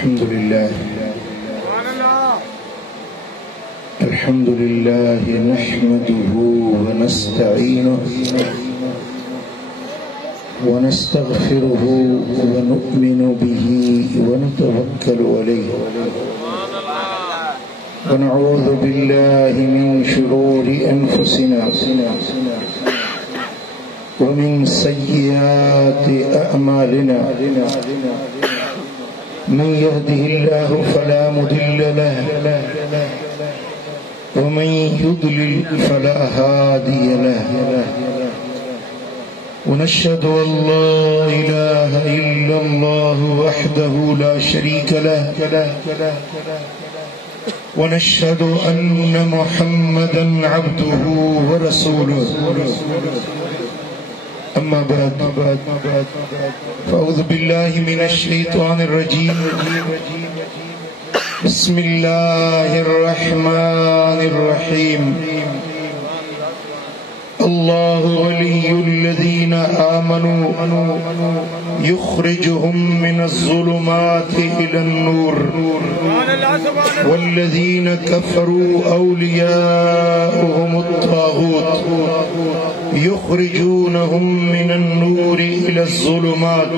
अल्हम्दुलिल्लाह नहमदुहु व नस्तईनुहु व नस्तगफिरुहु व नु'मिनु बिही व नतवक्कलु अलैहि व नऊज़ु बिल्लाहि मिन शुरूरि अनफुसिना व मिन सय्यिआति अअमालिना मन यहदिहिल्लाहु फला मुदिल्ल लहु व मन युद्लिल फला हादिय लहु व नशहदु अल्ला इलाहा इल्लल्लाहु वहदहु ला शरीक लहु व नशहदु अन्न मुहम्मदन अब्दुहु व रसूलुहु अम्मा बाद फ़अऊज़ु बिल्लाहि मिनश शैतानिर रजीम बिस्मिल्लाहिर रहमानिर रहीम अल्लाहु वलियुल्लज़ीना आमनू युख़्रिजुहुम मिनज़्ज़ुलुमाति इलन-नूर वल्लज़ीना कफ़रू औलियाउहुमुत-ताग़ूत युख़्रिजूनहुम मिनन-नूरि इलज़्ज़ुलुमात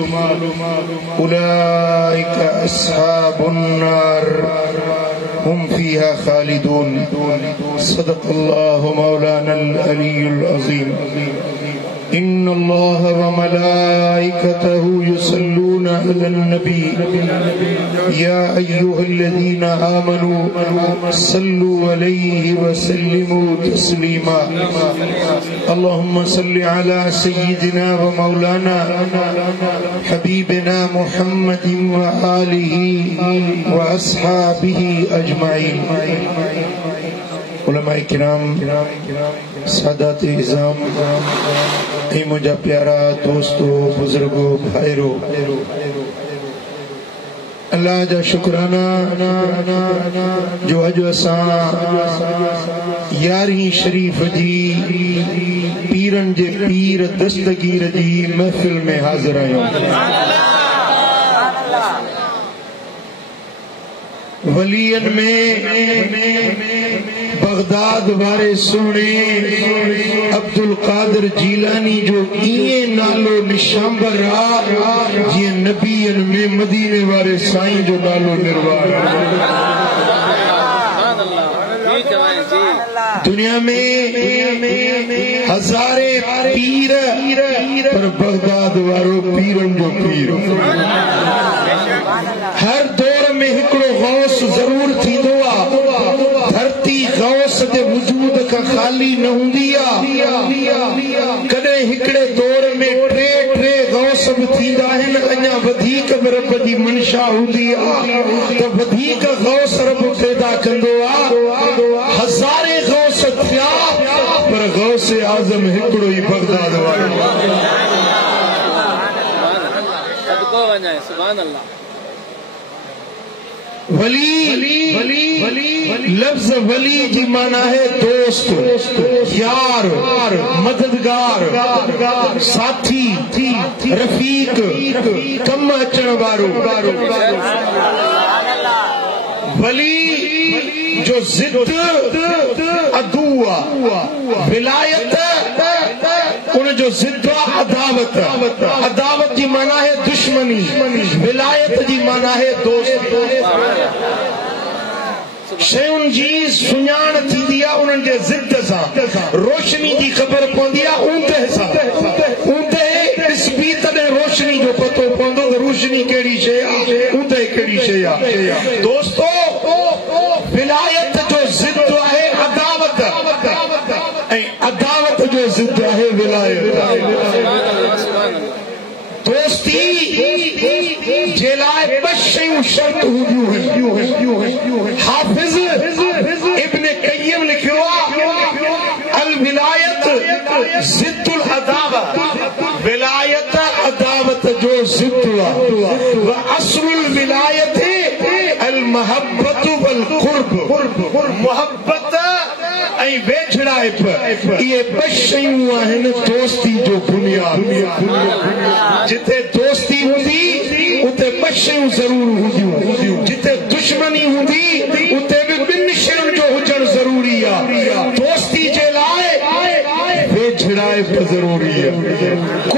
उलाइका अस्हाबुन-नार हुम फ़ीहा ख़ालिदून सदक़ल्लाहु मौलानल अलीयुल अज़ीम इन्नल्लाह व मलाइकतहु युसल्लूना अलन नबी या अय्युहल्लज़ीना आमनू सल्लु अलैहि व सल्लिमू तस्लीमा अल्लाहुम्मा सल्लि अला सय्यिदिना व मौलाना हबीबिना मुहम्मदिन व आलिहि व अस्हाबिहि अजमाइन उलमाए किराम सादात इज़ाम मुझा प्यारा दोस्तों बुजुर्गों भाईरो अल्लाह जा शुक्राना जो अज असा यारहीं शरीफ जी पीरन जे पीर दस्तगीर जी महफिल में हाजिर आहियूं। वलियन में बगदाद वारे सोने अब्दुल कादिर जीलानी जो इए नालो निशांबर जी नबीयन में मदीने वारे साईं जो नालो निर्वाण। दुनिया में हजारे पीर पर बगदाद वारो पीरन जो पीर। हर दौर में हिकड़ो गौस जरूर थींदो आ। धरती गौस दे वजूद का खाली न हुंदी आ। कदे हिकड़े दौर में टे टे गौस भी थींदा आहिनि। अञा वधीक रब जी मनशा हुंदी आ त वधीक गौस रब पैदा कंदो आ। हजारे गौस थिया पर गौस आजम हिकड़ो ही बगदाद वारो। सुभान अल्लाह। वली लफ्ज वली की माना है दोस्त, यार, मददगार, साथी, रफीक, कम अचण वारो। वली जो जिद अदुआ, विलायत उन जो जिद अदावत। अदावत की माना है दुश्मनी, विलायत की माना है दोस्ती। शयुन जी सुञाण थींदी आहे उन्हनि जे जिद सां। रोशनी जी ख़बर पवंदी आहे ऊंदहि सां। ऊंदहि ॾिसबी तॾहिं रोशनी जो पतो पवंदो त रोशनी कहिड़ी शइ आहे, ऊंदहि कहिड़ी शइ आहे। दोस्तो विलायत जो जिद आहे अदावत ऐं अदावत जो जिद आहे विलायत। दोस्ती जे लाइ ॿ शयूं शर्त हूंदियूं आहिनि। हाफ़िज़ इब्न क़य्यिम लिखियो आहे अल विलायत ज़िद्दुल अदावत। विलायत अदावत जो ज़िद आहे। व असलुल विलायत अल महब्बत वल क़ुर्ब। मोहब्बत ऐं वेझड़ाइप इहे ॿ शयूं आहिनि दोस्ती जो बुनियाद। जिथे दोस्ती हूंदी उते ॿ शयूं ज़रूर हूंदियूं।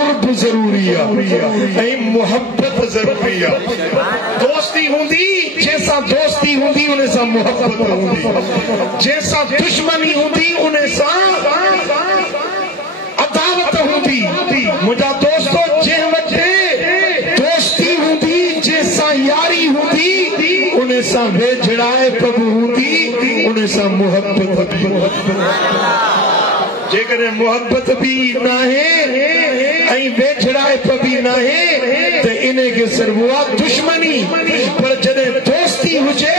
कुर्ब जरूरी है, मुहब्बत जरूरी है। दोस्ती होंदी जैसा दोस्ती होंदी उन्हें सा मुहब्बत होंदी, जैसा दुश्मनी होंदी उन्हें सा अदावत होंदी। मुझा दोस्तों जे वटे दोस्ती होंदी जैसा यारी होंदी उन्हें सा वेझड़ाए प्रभु होंदी, उन्हें सा मुहब्बत भी। जेकर मुहब्बत भी ना है वेझड़ाए भी ना है तो इन्हें के सरबुआ दुश्मनी। पर जॾहिं दोस्ती हुजे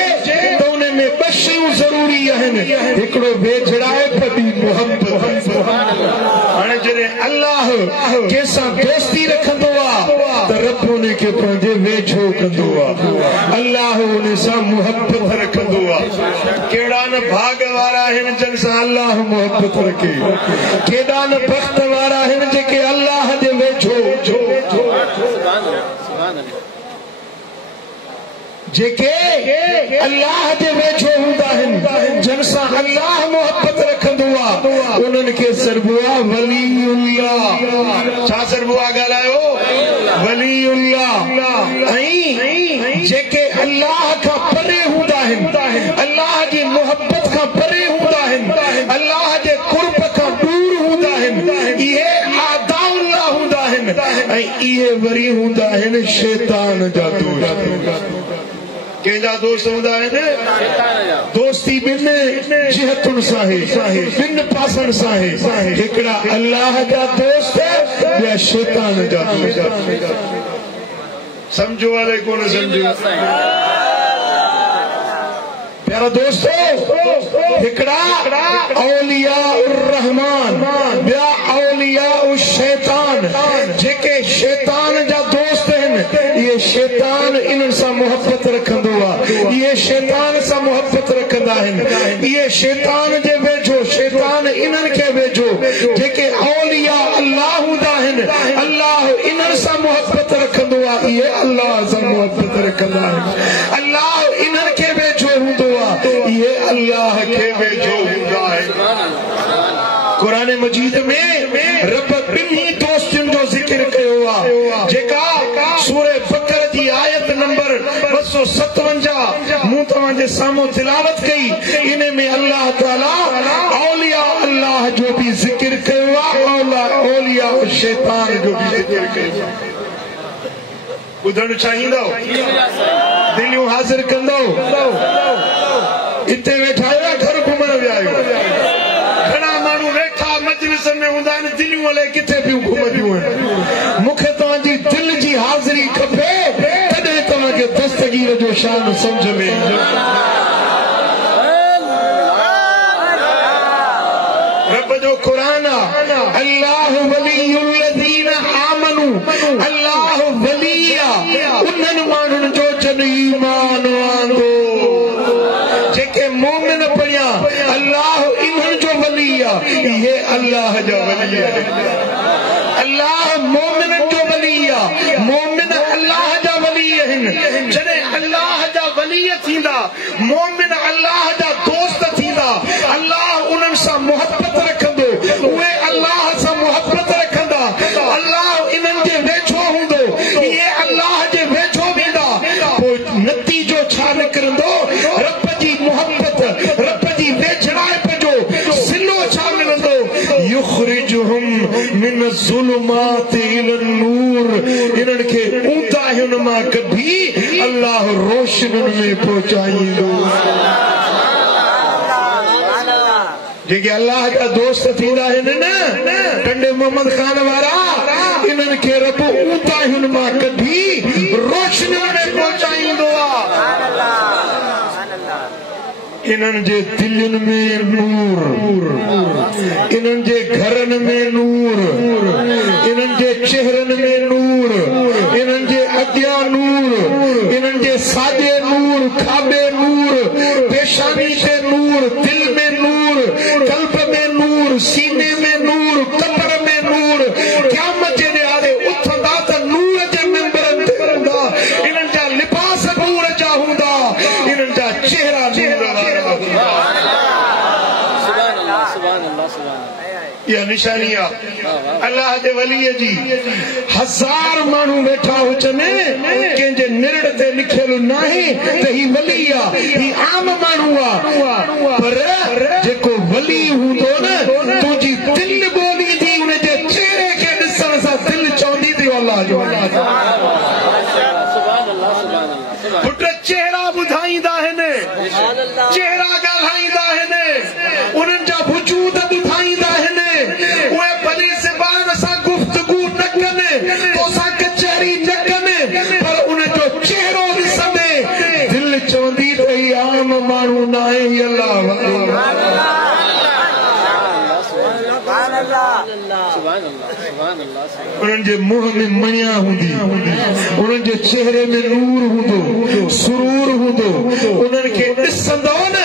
तो उन्हें में ॿ शयूं ज़रूरी आहिनि, हिकिड़ो वेझड़ाए भी मुहब्बत। हाणे जॾहिं अल्लाह कंहिंसां दोस्ती रखंदो आहे त रब उन खे पंहिंजे वेझो कंदो आहे, अल्लाह उन सां मुहब्बत रखंदो आहे। कहिड़ा न भाग वारा आहिनि जिन सां अल्लाह मुहब्बत रखे, केॾा न बख़्त वारा आहिनि जेके अल्लाह जे वेझो जेके अल्लाह जे वेझो हूंदा आहिनि, जिन सां अल्लाह मुहब्बत रखंदो आहे उन्हनि खे सरबुआ वलीउल्लाह। छा सरबुआ ॻाल्हायो? वलीउल्लाह। ऐं जेके अल्लाह खां परे हूंदा आहिनि, अल्लाह जी मुहब्बत खां परे हूंदा आहिनि, अल्लाह जे कुर्ब खां दूर हूंदा आहिनि, इहे आदाउल्लाह हूंदा आहिनि। ऐं इहे वरी हूंदा आहिनि शैतान जा दोस्त। कंहिंजा दोस्त हूंदा आहिनि? दोस्ती ॿिनि जिहतुनि सां आहे, ॿिनि पासनि सां आहे, हिकिड़ा अल्लाह जा दोस्त ॿिया शैतान जा दोस्त। समझो वाले कोन समझो? प्यारा दोस्तों, हिकिड़ा औलिया उर रहमान, ॿिया औलिया उर शैतान। जेके शैतान जा दोस्त आहिनि ये शैतान इन्हनि सां मुहब्बत रखंदो आहे, ये शैतान सां मुहब्बत रखंदा आहिनि, ये शैतान जे वेझो शैतान इन्हनि खे वेझो। जेके औलिया अल्लाह हूंदा आहिनि, अल्लाह इन्हनि सां मुहब्बत रखंदो आहे, इहे अल्लाह सां मुहब्बत रखंदा आहिनि। अल्लाह इन्हनि खे वेझो हूंदो आहे, इहे अल्लाह खे वेझो हूंदा आहिनि। कुरान मजीद में रब ॿिन्ही दोस्तनि जो ज़िक्र कयो आहे, जेका सूरह बकर जी आयत नंबर 257 मूं तव्हांजे साम्हूं तिलावत कई। इन में अल्लाह ताला औलिया अल्लाह जो भी ज़िक्र कयो आहे, औलिया शैतान जो भी ज़िक्र कयो आहे। ॿुधणु चाहींदो? दिलियूं हाज़िर कंदो? हिते वेठा आहियो, घर घुमण विया आहियो? घणा माण्हू वेठा मजलिस में हूंदा आहिनि, दिलियूं अलाए किथे पियूं घुमंदियूं आहिनि। मूंखे तव्हांजी दिलि जी हाज़िरी खपे, तॾहिं तव्हांखे दस्तगीर जो शान सम्झ में ईंदो। रब जो क़ुरान आहे, अल्लाह वलियुल्लज़ीन आमनू, अल्लाह वली आहे उन्हनि माण्हुनि जो जन ईमान आंदो। जेके मोमिन पढ़िया अल्लाह इन्हनि जो वली आहे, इहे अल्लाह जा वली आहिनि। अल्लाह मोमिननि जो वली आहे, मोमिन अल्लाह जा वली आहिनि। जॾहिं अल्लाह जा वली थींदा, मोमिन अल्लाह जा दोस्त थींदा, अल्लाह उन्हनि सां मुहब्बत रखंदो, उहे अल्लाह सां मुहब्बत रखंदा, अल्लाह इन्हनि जे वेझो हूंदो, इहे अल्लाह जे वेझो वेंदा। पोइ नतीजो छा निकिरंदो? रब जी मुहब्बत, रब जी वेझड़ाइप जो सिलो छा मिलंदो? युखरिजुहुम मिन ज़ुलुमाति इलन नूर। इन्हनि खे ऊंदाहियुनि मां कढी अल्लाह रोशनियुनि में पहुचाईंदो। जेके अल्लाह जा दोस्त थींदा आहिनि न, टंडे मोहम्मद खान वारा, इन्हनि खे रब ऊंदाहियुनि मां कढी रोशनियुनि में पहुचाईंदो आहे। इन्हनि जे दिलनि में नूर, इन्हनि जे घरनि में नूर, इन्हनि जे चेहरनि में नूर, इन्हनि जे अॻियां नूर, इन्हनि जे साॼे नूर, खाॿे नूर, पेशानी ते नूर, दिल में नूर, कल्ब में नूर, सीने में नूर, कब्र में नूर। क़यामत जे ॾियारे उथंदा त नूर जे मिंबरनि ते हूंदा, इन्हनि जा लिबास नूर जा हूंदा, इन्हनि जा चेहरा नूर वारा। ये निशानी आ अल्लाह दे वली जी 1000 मानू बैठा हो चने के निरड़ ते लिखियल नहीं ते ही वली आ ही आम मानू आ पर जेको वली हुंदो न तुजी दिल बोली दी उन जे चेहरे के दिसण सा दिल चौंदी थी अल्लाह जो पुट चेहरा बुधाईंदा आहिनि चेहरा ॻाल्हाईंदा आहिनि उन्हनि जा वजूद बुधाईंदा आहिनि उहे भली ज़बान सां गुफ्तगू न कनि तोसां कचहरी न कनि पर उन जो चेहरो ॾिसंदे दिल चवंदी त ही आम माण्हू न आहे ही अल्लाह उन्हनि जे मुंह में मणिया हूंदी उन्हनि जे चेहरे में नूर हूंदो सुरूर हूंदो उन्हनि खे ॾिसंदव न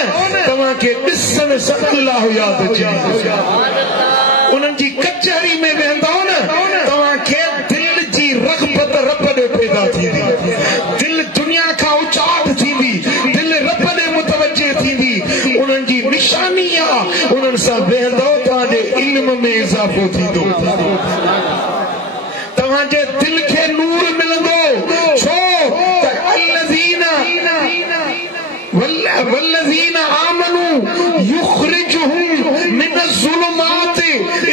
तव्हांखे ॾिसण सां अल्लाह यादि अची उन्हनि जी कचहरी में वेंदव न तव्हांखे दिल जी रग़बत रब ॾे पैदा थींदी दिल दुनिया खां उचाट थींदी दिल रब ॾे मुतवजे थींदी उन्हनि जी निशानी आहे उन्हनि सां वेंदव तव्हांजे इल्म में इज़ाफ़ो थींदो तव्हांजे दिल खे नूर मिलंदो छो त वल्लज़ीन आमनू युख़रिजुहुम मिनज़्ज़ुलुमात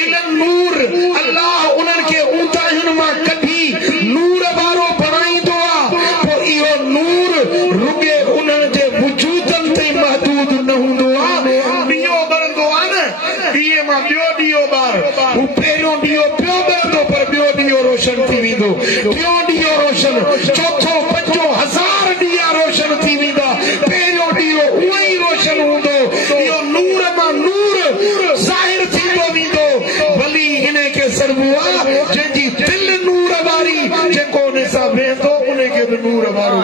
इलन-नूर अल्लाह उन्हनि खे ऊंदाहियुनि मां कढी नूर वारो बणाईंदो आहे पोइ इहो नूर रुॻे उन्हनि जे वजूदनि ते महदूद न हूंदो आहे ॾीओ ॿरंदो आहे न ॾीए मां ॿियो ॾीओ ॿार हू पहिरियों ॾीओ पियो ॿरंदो पर ॿियो ॾीओ रोशन थी वेंदो टियों ॾीओ रोशन चौथो पंजो 1000 ॾींहं रोशन थी वेंदा पहिरियों ॾीओ उहो ई रोशन हूंदो इहो नूर मां नूर ज़ाहिर थींदो वेंदो वली इन खे सरबो आहे जंहिंजी दिल नूर वारी जेको उन सां वेंदो उन खे बि नूर वारो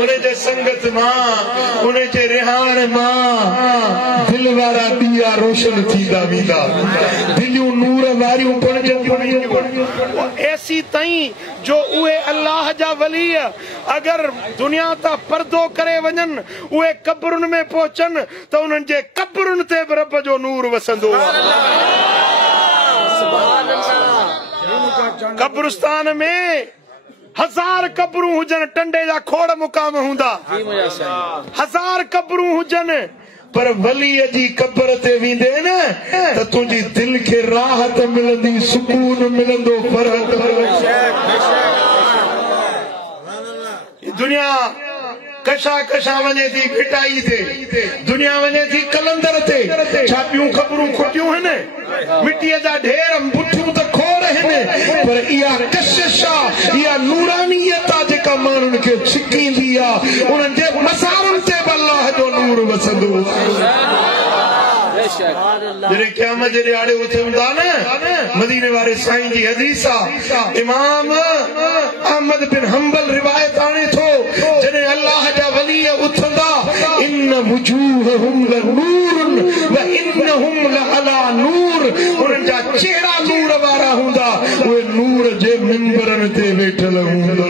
उन जे संगत मां उन जे रिहाण मां दिल वारा दिया रोशन थींदा वेंदा दिलियूं नूर वारियूं बणजंदियूं ऐसी ताईं जो उहे अल्लाह जा वली अगर दुनिया ता पर्दो करे वञनि उहे कब्रुनि में पहुचनि त उन्हनि जे कब्रुनि ते बि रब जो नूर वसंदो कब्रिस्तान में 1000 कब्रूं हुजन टंडे जा खोड़ मुकाम हूंदा 1000 कब्रूं हुजन पर वली जी कब्र ते वेंदे न त तुंहिंजी दिल खे राहत मिलंदी सुकून मिलंदो फर्क दुनिया कशा कशा वञे थी पिटाई ते दुनिया वञे थी कलंदर ते छा ॿियूं ख़बरूं खुटियूं आहिनि मिटीअ जा ढेर पुठियूं त खोड़ आहिनि पर इहा कशिश आहे इहा नूरानियत आहे जेका माण्हुनि खे छिकींदी आहे उन्हनि जे मज़ारुनि ते बि अल्लाह जो नूर वसंदो जॾहिं क़यामत जे ॾियारे उथे हूंदा न मदीने वारे साईं जी हदीस आहे इमाम अहमद बिन हंबल रिवायत आणे थो जॾहिं अल्लाह जा वली उथंदा इन वजूहहुम लनूरुन व इन्नहुम लअला नूर उन्हनि जा चेहरा नूर वारा हूंदा उहे नूर जे मिंबरनि ते वेठल हूंदा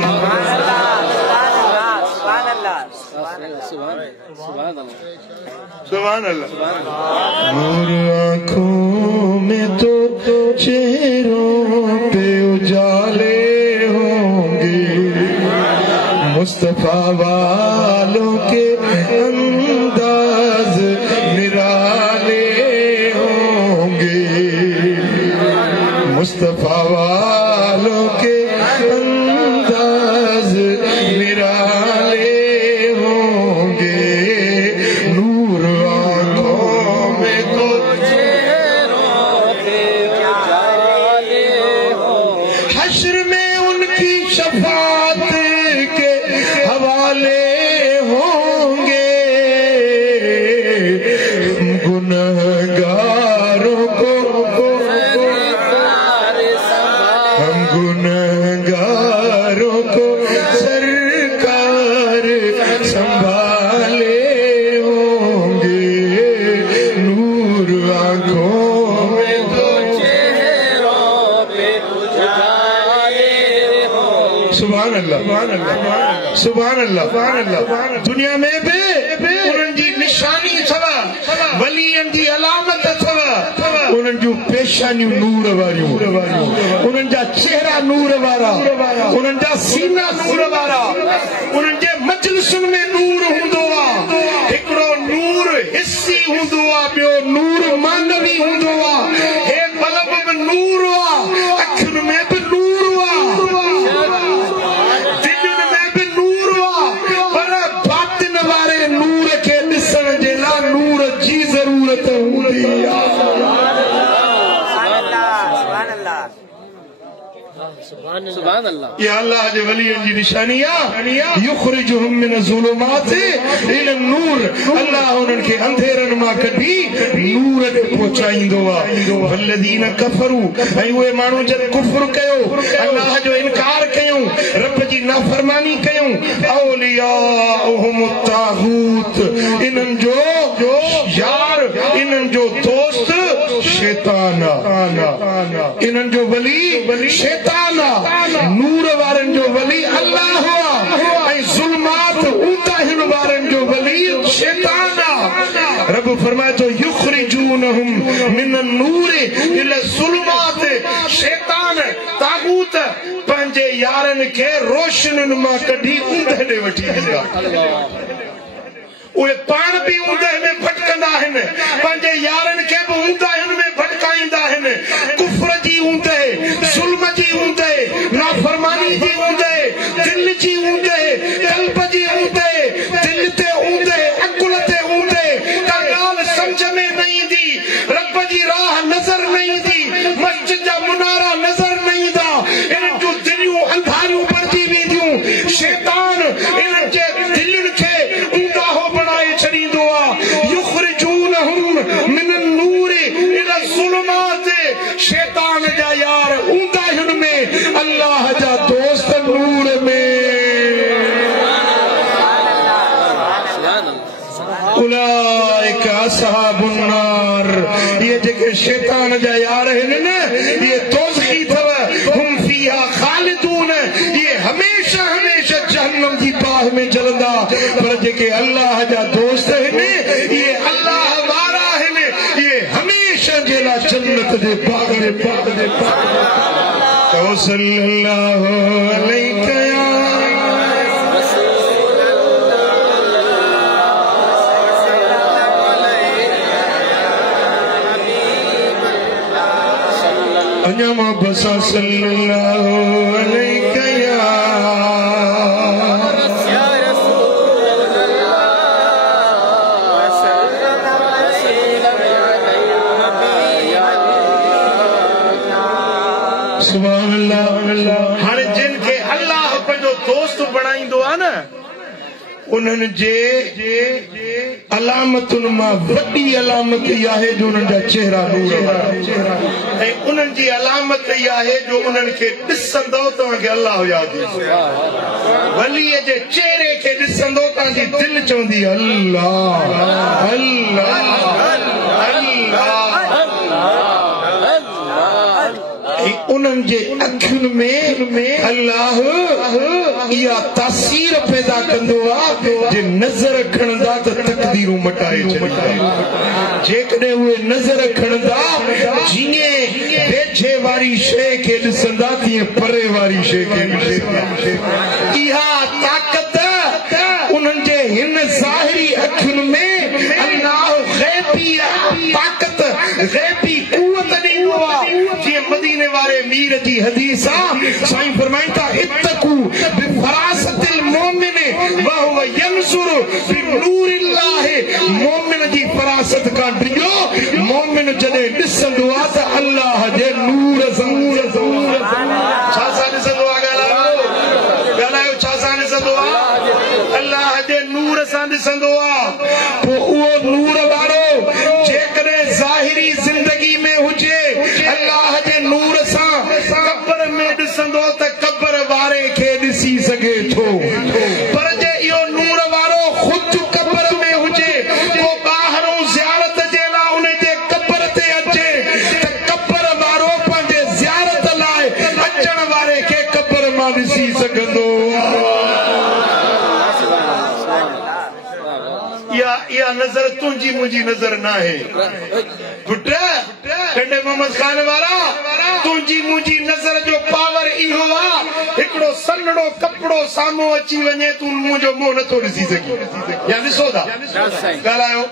सुभान अल्लाह नूर आँखों में तो चेहरों पे उजाले होंगे मुस्तफा वालों के अंदाज निराले होंगे मुस्तफा वालों के अंदाज निराले होंगे नूर आँखों में तो चेहरों पे उजाले होंगे हश्र में उनकी शफाअत के हवाले होंगे गुनहगारों को हम गुनहगारों को सरकार संभाले होंगे नूर आँखों में तो चेहरों पे उजाले होंगे सुभान अल्लाह सुभान अल्लाह दुनिया में भी जी निशानी अथव वलियन जी अलामत अथव उन्हनि जूं पेशानियूं नूर वारियूं उन्हनि जा चेहरा नूर वारा उन्हनि जा सीना नूर वारा उन्हनि जे मजलिसुनि में नूर हूंदो आहे हिकिड़ो नूर हिस्सी हूंदो आहे ॿियो नूर मानवी हूंदो आहे हे बल्ब में नूर आहे अखियुनि में बि नूर आहे दिलनि में बि नूर आहे पर बातिन वारे नूर खे ॾिसण जे लाइ नूर जी ज़रूरत हूंदी आहे सुभान अल्लाह ये अल्लाह जे वलियन जी निशानिया युखरिजुहुम मिन ज़ुलुमात इला नूर अल्लाह उन्हनि खे अंधेरनि मां कढी नूर ॾे पहुचाईंदो आहे वल्लदीन कफरू ऐं उहे माण्हू जन कुफ्र कयो अल्लाह जो इनकार कयूं रब जी नाफरमानी कयूं औलियाहुम तागूत इन्हनि जो यार इन्हनि जो दोस्त शैतान इन्हनि जो वली शैतान नूर वारनि जो वली अल्लाह ऐं ज़ुल्मात ऊंदाहियुनि वारनि जो वली शैतान रब फरमाए थो युखरिजूनहुम मिन नूर इला ज़ुल्मात शैतान तागूत पंहिंजे यारनि खे रोशनियुनि मां कढी ऊंदहि ॾे वठी वेंदा उहे पाण बि ऊंदहि में भटकंदा आहिनि पंहिंजे यारनि खे बि ऊंदाहियुनि में भटकाईंदा आहिनि कुफ्र जी ऊंदहि ज़ुल्म जी ऊंदहि नाफरमानी जी ऊंदहि दिल जी ऊंदहि क़ल्ब जी ऊंदहि दिल ते ऊंदहि अकुल ते ऊंदहि का ॻाल्हि सम्झ में न ईंदी रब जी राह नज़र न ईंदी मस्जिद जा मुनारा नज़र न ईंदा इन्हनि जूं दिलियूं अंधारियूं बणिजी वेंदियूं शैतान इन्हनि जे दिलनि खे ऊंदाहो बणाए छॾींदो आहे युखरिजूनहुम मिन नूर इला ज़ुल्मात शैतान जा यार ऊंदाहियुनि में अल्लाह जा दोस्त नूर में उलाइक असहाबुन नार ये जेके शैतान जा यार आहिनि न ये दोज़खी अथव हुम फीहा खालिदून ये हमेशा हमेशा जहन्नम जी बाह में जलंदा पर जेके अल्लाह जा दोस्त आहिनि ये अल्लाह वारा आहिनि ये हमेशा जे लाइ जन्नत जे बाग में तो सल्लल्लाहु अलैहि अञा बसा सल्लल्लाहु अलैहि सुभान अल्लाह हाणे जिन खे अल्लाह पंहिंजो दोस्त बणाईंदो आहे न उन्हनि जे अलामतुनि मां वॾी अलामत इहा आहे जो उन्हनि जा चेहरा नूर वारा ऐं उन्हनि जी अलामत इहा आहे जो उन्हनि खे ॾिसंदो तव्हांखे अल्लाह यादि ईंदो वलीअ जे चेहरे खे ॾिसंदो तव्हांजी दिलि चवंदी अल्लाह अल्लाह अल्लाह उन्हनि जे अखियुनि में अल्लाह इहा तासीर पैदा कंदो आहे जे नज़र खणंदा त तक़दीरूं मटाए छॾींदा जेकॾहिं उहे नज़र खणंदा जीअं वेझे वारी शइ खे ॾिसंदा तीअं परे वारी शइ खे इहा ताक़त उन्हनि जे हिन ज़ाहिरी अखियुनि में अल्लाह ग़ैबी ताक़त ग़ैबी क़ुवत ॾींदो आहे जीअं मदीने वारे मीर जी हदीस आहे साईं फरमाइनि था इत्तकू बिफरासतिल मोमिन व हुव यंसुर बिनूरिल्लाह मोमिन जी फरासत खां डिॼो मोमिन जॾहिं ॾिसंदो आहे त अल्लाह जे नूर सां छा सां ॾिसंदो आहे ॻाल्हायो छा सां ॾिसंदो आहे अल्लाह जे नूर सां ॾिसंदो आहे पोइ उहो नूर वारो जेकॾहिं ज़ाहिरी ज़िंदगी में हुजे अल्लाह जे नूर सां कब्र में ॾिसंदो त कब्र वारे खे ॾिसी सघे थो पर जे इहो नूर वारो ख़ुदि कब्र में हुजे पोइ ॿाहिरों ज़ियारत जे लाइ उन जे कब्र ते अचे त कब्र वारो पंहिंजे ज़ियारत लाइ अचण वारे खे कब्र मां ॾिसी सघंदो इहा जा नजर तुझी मुझी नजर ना है पुट कंडे मोहम्मद खान वारा तुझी मुझी नजर जो पावर इहो आ हिकड़ो सन्नड़ो कपड़ो सामो अची वने तू मुंजो मुंह न तो ॾिसी सकी या ॾिसो था ॻाल्हायो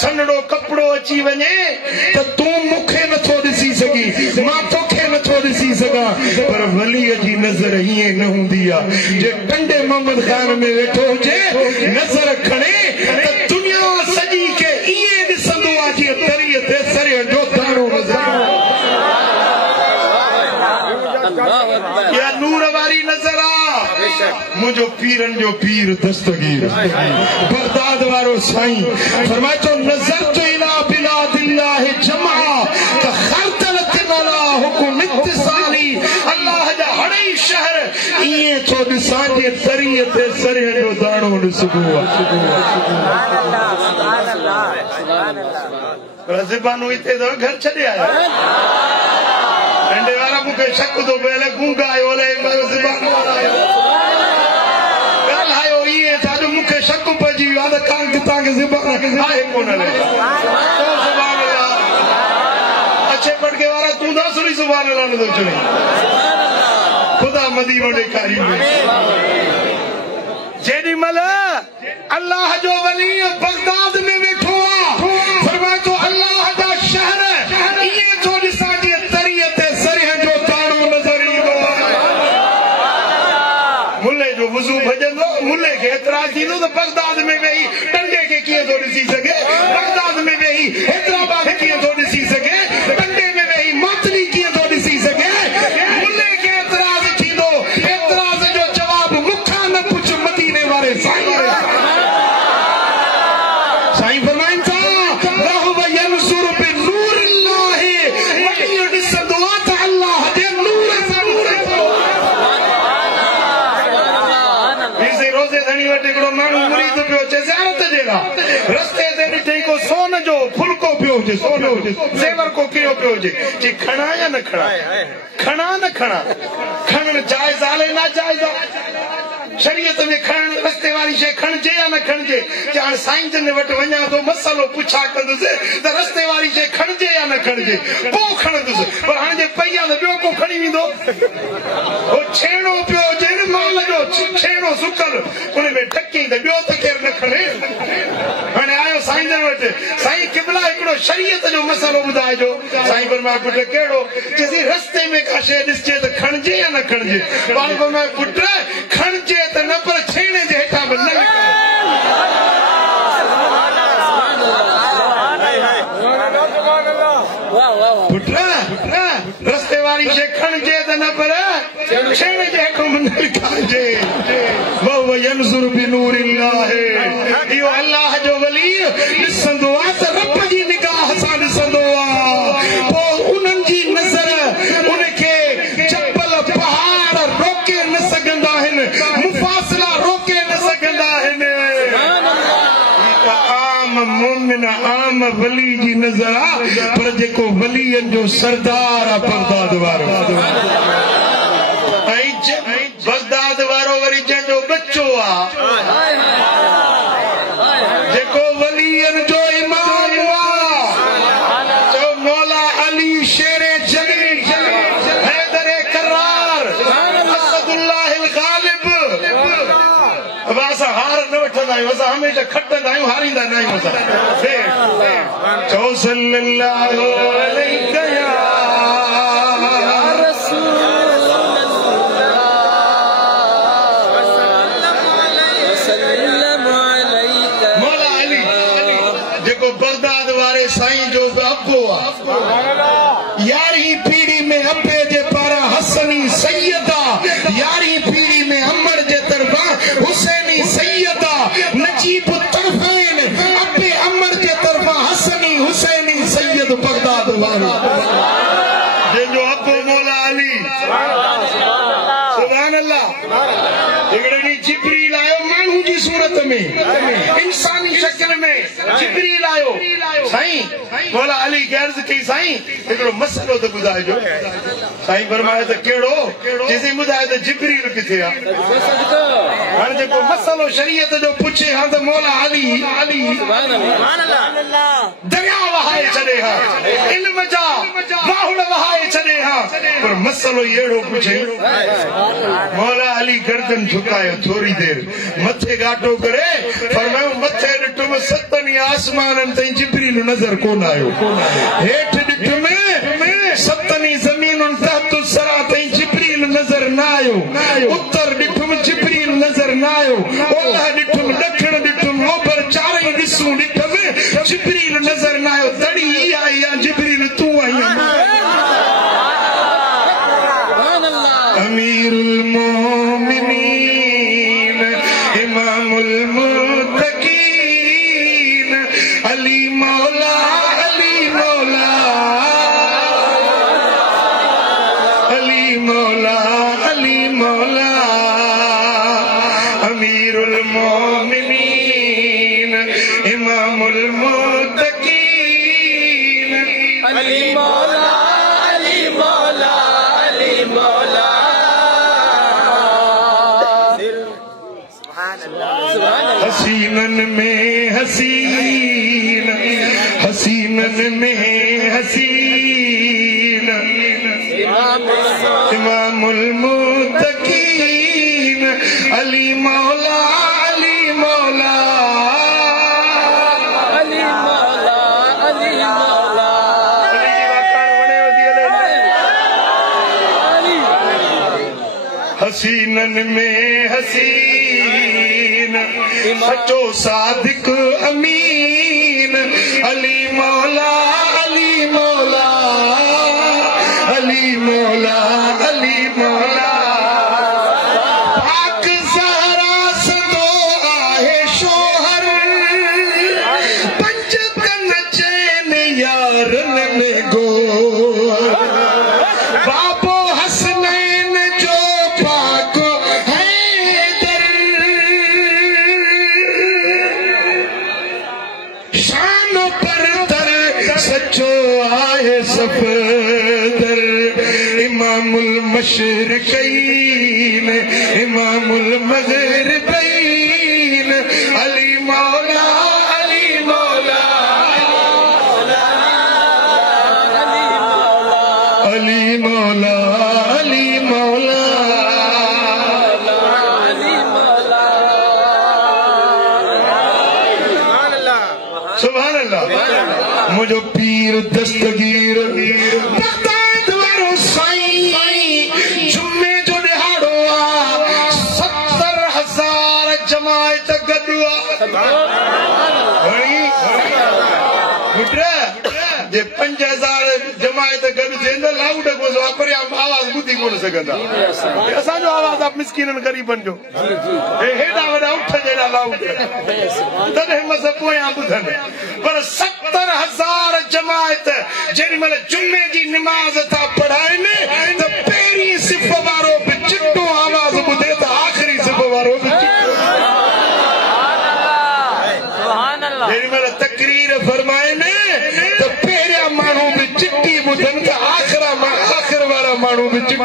सन्नड़ो कपड़ो अची वने त तू मूंखे नथो ॾिसी सकी मां तोखे नथो ॾिसी सघां पर वलीअ जी नज़र हीअं न हूंदी आहे जे कंडे मोहम्मद खान में वेठो हुजे नज़र खणे त दुनिया सॼी खे ईअं ॾिसंदो आहे जीअं तरीअ ते सरिय जो दाणो या नूर वारी नज़र आ मुंहिंजो पीरन जो पीर दस्तगीर बगदाद वारो साईं फरमाए थो नज़र तो इला बिलादिल्लाह जमा त खरतलत अला हुकुम इत्तिसाली अल्लाह जा हड़ई शहर ईअं थो ॾिसां जे तरीअ ते सरिय जो दाणो ॾिसबो आहे ज़बानू हिते तो घर छॾे आया डंडे वारा मूंखे शक थो पए गूंगा आयो ज़बान वारा ॻाल्हायो ईअं था जो मूंखे शक पइजी वियो आहे त तव्हांखे ज़बान आहे कोन अच्छे पटके वारा तूं न सुनी ज़बान अल्लाह नथो चवे ख़ुदा मदीनो ॾेखारी जेॾी महिल अल्लाह जो वली बगदाद में वेठो आहे फरमाए थो अल्लाह जा शहर ईअं थो ॾिसां जीअं तरीअ ते सरिह जो दाणो नज़र ईंदो आहे मुल्ले जो वज़ू भॼंदो मुल्ले खे एतिराज़ थींदो त बगदाद में वेही टंगे खे कीअं थो ॾिसी सघे बगदाद में वेही हैदराबाद कीअं थो ॾिसी सघे टंगे में वेही मोतली कीअं थो ॾिसी सघे मुल्ले खे एतिराज़ थींदो एतिराज़ जो जवाबु मूंखां न पुछ मदीने वारे साईं फरमाइनि था वहुव यंसुर बिनूरिल्लाह वली ॾिसंदो आहे त अल्लाह जे नूर सां रोज़े धणी वटि हिकिड़ो माण्हू मुरीद पियो अचे ज़ियारत जे लाइ रस्ते ते ॾिठई को सोन जो फुल्को पियो हुजे सोन हुजे ज़ेवर को कियो पियो हुजे चई खणा या न खणा खणा न खणा खणणु जाइज़ आहे ना जाइज़ आहे शरीयत में खणण रस्ते वारी शइ खणजे या न खणजे हाणे साईं जन वटि वञा थो मसलो पुछा कंदुसि त रस्ते वारी शइ खणजे या न खणजे पोइ खणंदुसि पर हाणे जे पई आहे त ॿियो को खणी वेंदो हो छेणो पियो हुजे न माल जो छेणो सुकल उन में ढके त ॿियो त केरु न खणे हाणे आयो साईं जन वटि साईं किबला हिकिड़ो शरीयत जो मसलो ॿुधाइजो साईं फरमाए पुट कहिड़ो चइसि रस्ते में का शइ ॾिसजे त खणजे या न खणजे पाण फरमाए पुट खणजे त न पर छेणे जे हेठां बि न पुट रस्ते वारी शइ खणजे त न पर छेणे जे हेठां बि न लिखाइजे वहुव यंसुर बिनूरिल्लाह इहो अल्लाह जो वली ॾिसंदो आहे त रब जी निगाह सां ॾिसंदो आहे पोइ उन्हनि जी नज़र उनखे जबल पहाड़ रोके न सघंदा आहिनि मुफ़ासिला रोके न सघंदा आहिनि आम मोमिन आम वली जी नज़र आहे पर जेको वलीअनि जो सरदार आहे बगदाद वारो बगदाद वारो वरी जंहिंजो बच्चो आहे जेको वलीअनि जो इमाम आहे जो मौला अली शेरे जली हैदर करार असदुल्लाह गालिब अब असां हार न वठंदा आहियूं असां हमेशह खटंदा आहियूं हारींदा न आहियूं असां चओ सल्लल्लाहु अलैहि बगदाद वारे साईं जो अबो आहे 11वीं पीढ़ी में अबे जे पारां हसनी सैयदा 11वीं पीढ़ी में अमर जे तरफ़ां हुसैनी सैयदा नजीब तरफ़ैन अबे अमर जे तरफ़ां हसनी हुसैनी सैयद बगदाद वारो जंहिंजो अबो मौला अली सुभान अल्लाह हिकिड़े ॾींहुं जिब्रील आयो माण्हू जी सूरत में इंसानी शक्ल में जिब्रील आयो साईं मौला अली गर्ज कई साईं एकड़ो मसलो तो बुधाइजो साईं फरमाए त केड़ो जेसी बुधाए त जिब्रील किथे आ हां जेको मसलो शरीयत जो पूछे हां त मौला अली सुभान अल्लाह दरिया वहाए छड़े हां इल्म जा बाहुड़ वहाए छड़े हां पर मसलो एड़ो पूछे मौला अली गर्दन झुकायो थोड़ी देर मथे गाटो करे फरमायो मथे ॾिठुम सतनि आसमाननि ताईं जिब्रील नज़र कोन आयो हेठ ॾिठुम सतनि ज़मीनुनि तहत सरा ताईं जिब्रील नज़र न आयो उत्तर ॾिठुम जिब्रील नज़र न आयो ओलह ॾिठुम ॾखिण ॾिठुम ओभर चारई ॾिसूं ॾिठुम जिब्रील नज़र न आयो तड़ी ई आई या जिब्रील तूं आई अमीरुल मोमिनीन इमामुल मुत्तकीन अली मौला अली मौला अली मौला अली मौला अमीरुल मोमिनीन इमामुल मुत्तकीन अली मौला अली मौला अली मौला हसीनन में हसीन हसीनन में हसीन इमामुल मुत्तकीन अली मौला अली मौला अली मौला अली मौला हसीनन में हसीन सचो सादिक अमीन अली मौला अली मौला अली मौला अली मौला पाक ज़हरा सदो आहे शोहर पंज कन चैन यारन में गोर बाबो हसनैन जो पाक हैदर शान पर दर सचो आहे सफदर इमामुल मशरिकैन इमामुल मगरिबैन अली मौला अली मौला अली मौला अली मौला सुभान अल्लाह मुझो पीर दस्तगीर बगदाद वारो साईं जुम्मे जो ॾिहाड़ो आ 70,000 जमायत गॾु जे 5,000 जमायत गॾु थिए त लाउड को वापरे आवाज़ ॿुधी कोन सघंदा असांजो आवाज़ आहे मिस्किननि ग़रीबनि जो हेॾा वॾा उठ जहिड़ा लाउड तॾहिं मस पोयां ॿुधनि पर 70,000 जमायत जेॾी महिल जुमे जी निमाज़ था पढ़ाइनि त पहिरीं सिफ़ वारो बि चिटो आवाज़ ॿुधे त आख़िरी सिफ़ वारो बि चिटो जेॾी महिल तकरीर फरमाइनि त पहिरियां माण्हू बि चिटी ॿुधनि त आख़िर वारा माण्हू बि चिटी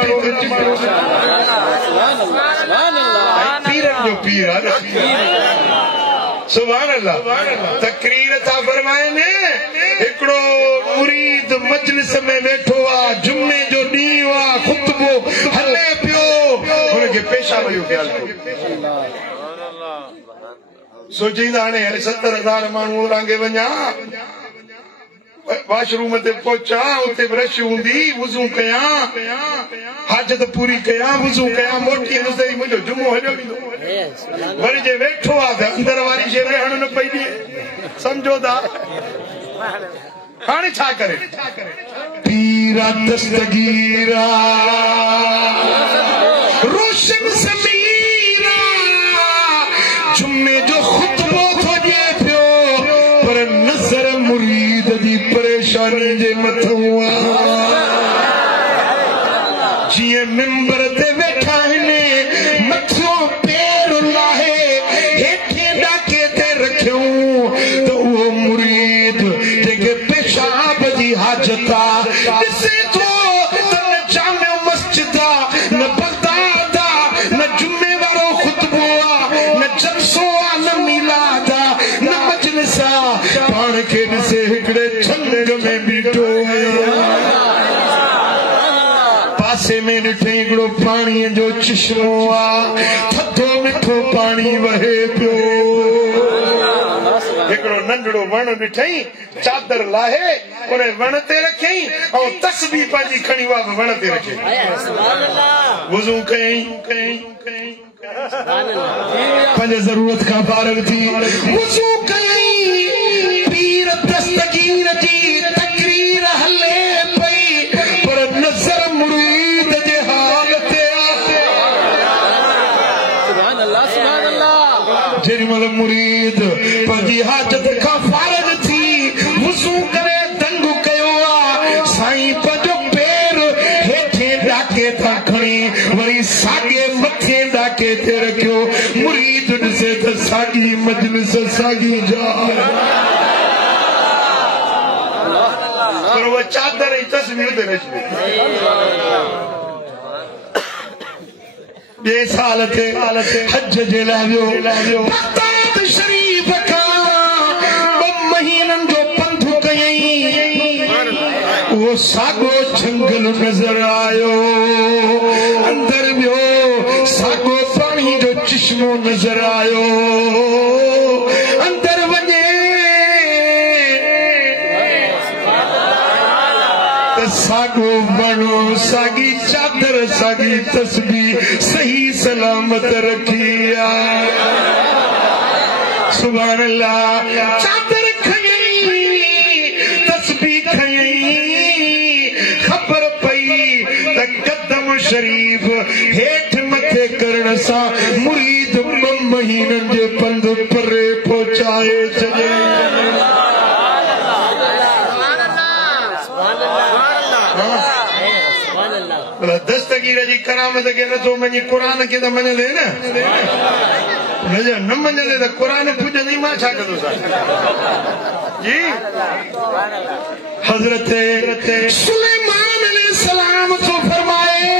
पीरनि जो पीर आहे सुभान अल्लाह तकरीर था फरमाइनि हिकिड़ो मुरीद मजलिस में वेठो आहे जुमे जो ॾींहुं आहे ख़ुतबो हले पियो हुनखे पेशाब जो ख़्यालु कयो सोचींदा हाणे 70,000 माण्हू रांगे वञा वाशरूम ते पहुचा उते ब्रश हूंदी वुज़ू कयां हाजत पूरी कयां वुज़ू कयां मोटी मुंहिंजो जुमो हलियो वेंदो वरी जे वेठो आहे त अंदर वारी शइ रहण न पई ॾिए सम्झो था हाणे छा करे पीरा दस्तगीरा रोशन समीरा जुमे जो खुतबो थो ॾिए पियो पर नज़र मुरीद जी परेशानी जे मथां जीअं मिंबर ते वेठा आहिनि मथो पेर लाहे हेठे ॾाके ते रखियूं त उहो पासे में ॾिठे हिकिड़ो पाणीअ जो चश्मो आहे, थधो मिठो पाणी वहे पियो। हिकिड़ो नंढड़ो वण ॾिठई, चादर लाहे उन वण ते रखियई ऐं तस्बीह पंहिंजी खणी उहा बि वण ते रखियई। वुज़ू कयई, पंहिंजे ज़रूरत खां फारिग थी वुज़ू कयई, पीर दस्तगीर जी तकरीर हले पई, पर नज़र मुरीद जे हाल ते आहे। सुभान अल्लाह, सुभान अल्लाह। जेॾीमहिल मुरीद पंहिंजी हाजत खां फारिग थी वुज़ू करे दंग कयो आहे, साईं पंहिंजो पेर हेठे ॾाके था खणी वरी साॻे मथे ॾाके ते रखियो। मुरीद ॾिसे त साॻी मजलिस, साॻी जाइ, पर वो चादर ई तस्वीर ते रखी। ॿिए साल ते हज जे लाइ वियो, बगदाद शरीफ़ खां 2 महीननि जो पंधु कयई, वो साॻो जंगल नज़र आयो, अंदर वियो साॻो पाणी जो चश्मो नज़र आयो, अंदर वञे साॻो वणो, साॻी चादर, साॻी तस्बीह सही सलामत रखी आहे। सुभान अल्लाह। चादर खयई, तस्बीह खयई, ख़बर पई त कदम शरीफ़ हेठि मथे करण सां मुरीद 2 महीननि जे पंध परे पहुचाए छॾे। दस्तगीर जी करामत खे नथो मञी, क़ुरान खे त मञंदे न, न मञंदे त क़ुरान पुॼंदी, मां छा कंदुसि जी। हज़रत सुलेमान अलैहिस्सलाम तो फरमाए,